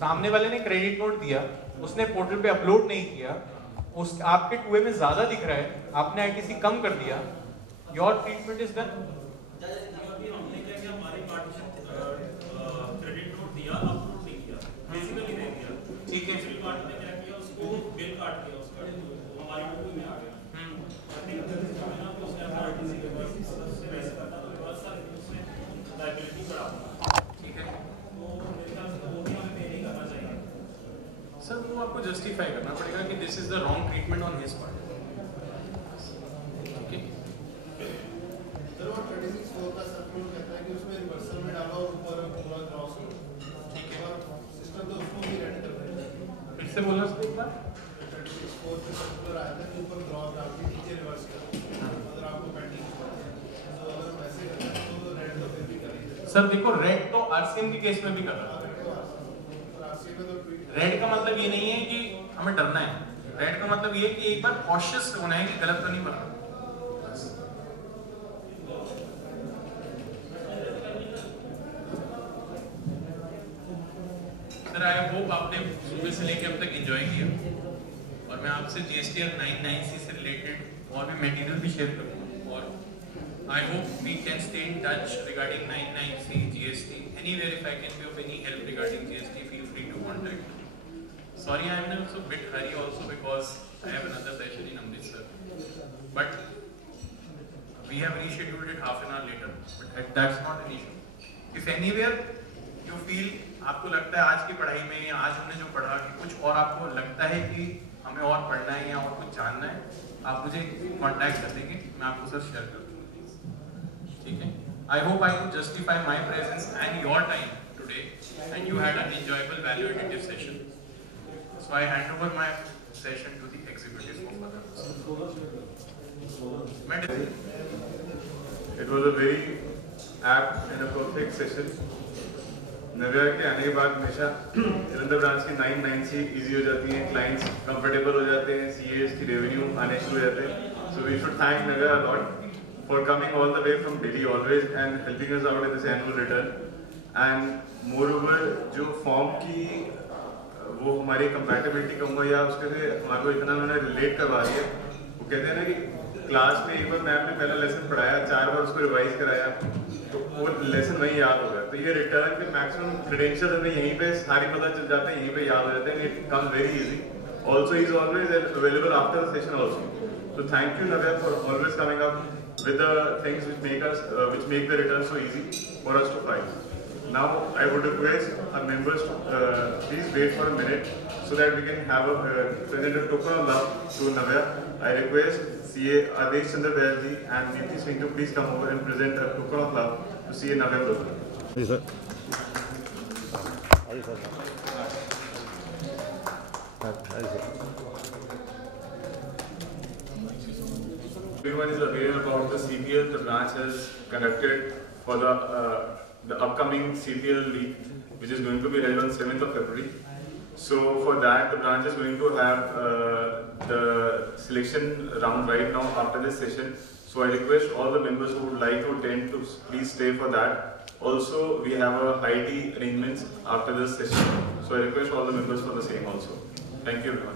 सामने वाले ने क्रेडिट नोट दिया, उसने पोर्टल पे अपलोड नहीं किया, उस आपके 2A में ज्यादा दिख रहा है, आपने ITC कम कर दिया, योर ट्रीटमेंट इज डन। हमने क्या किया, हमारी पार्टीशन क्रेडिट नोट दिया, अपलोड नहीं किया, बेसिकली दे दिया, ठीक है। दूसरी पार्टी ने क्या किया, उसको बिल काट दिया उसका, वो हमारी टू में आ गया। उसने अपना ITC के पास उससे वैसे करना तो बहुत सारी उसमें लायबिलिटी बढ़ा, ठीक है। तो मेरे ख्याल से वो भी हमें पे नहीं करना चाहिए। सर वो आपको जस्टिफाई करना पड़ेगा कि this is the wrong treatment on his part, ठीक है? सर वो 36(4) का सर्कुलर कहता है कि उसमें रिवर्सल में डालो और ऊपर पूरा क्रॉस करो, ठीक है। और सिस्टम तो उसको भी रेड कर देता है। फिर से बोलना सर एक बार। 36(4) पे सर्कुलर आया था कि ऊपर क्रॉस डाल के नीचे रिवर्स करो, अगर आपको पेंडिंग तो अगर वैसे करना है तो रेड तो फिर भी करेंगे। सर देखो रेड तो RCM के केस में भी कर रहा है। रेड का मतलब ये नहीं है कि हमें डरना है, रेड का मतलब ये है कि एक बार कॉशियस होना है कि गलत तो नहीं बना। सर आई होप आपने सुबह से लेकर अब तक एंजॉय किया, और मैं आपसे GSTR 99C से रिलेटेड और भी मटेरियल भी शेयर करूँगा, और I hope we can stay in touch regarding 99C GST। Anywhere if I can be of any help regarding GST, feel free to contact me. Sorry, I am in a bit hurry also because I have another session in Amritsar. But we have rescheduled it half an hour later. But that's not an issue. If anywhere you feel आपको लगता है आज की पढ़ाई में या आज हमने जो पढ़ा कि कुछ और आपको लगता है कि हमें और पढ़ना है या और कुछ जानना है, आप मुझे कांटेक्ट कर देंगे, मैं आपको सर शेयर कर दूँगा, ठीक है? I hope I could justify my presence and your time today, and you had an enjoyable, value additive session. So I hand over my session to the executives for further. It was a very apt and a perfect session. नव्या के आने के बाद हमेशा Jalandhar branch की 9-9C easy हो जाती है, clients comfortable हो जाते हैं, CAs की रेवेन्यू आने शुरू हो जाते हैं. So we should thank Navya a lot for coming all the way from Delhi always and helping us out in this annual return. And moreover, जो फॉर्म की वो हमारी कंपैटिबिलिटी कम हो या उसके से हमारे को इतना उन्होंने रिलेट करवा दिया. वो कहते हैं ना कि क्लास में एक बार मैम ने पहला लेसन पढ़ाया, 4 बार उसको रिवाइज कराया, तो वो लेसन वही याद हो गया. तो ये रिटर्न के मैक्सिमम क्रेडेंशियल हमें यहीं पे सारी पता चल जाते हैं, यहीं पे याद हो जाते हैं. It comes very easy. Also, he is always available after the session also. So thank you, Navya, for always coming up with the things which make the return so easy for us to find. Now, I would request our members to please wait for a minute so that we can have present a token of love to Navya. I request CA Adesh Chandra Banerjee and Neeti Singh to please come over and present a token of love to CA Navya Brogan. Yes, sir. Yes, sir. Everyone is aware about the CPL the branch has conducted for the upcoming CPL league, which is going to be held on 7th of February. So for that, the branch is going to have the selection round right now after this session. So I request all the members who would like to attend to please stay for that. Also, we have a high tea arrangements after this session. So I request all the members for the same also. Thank you everyone.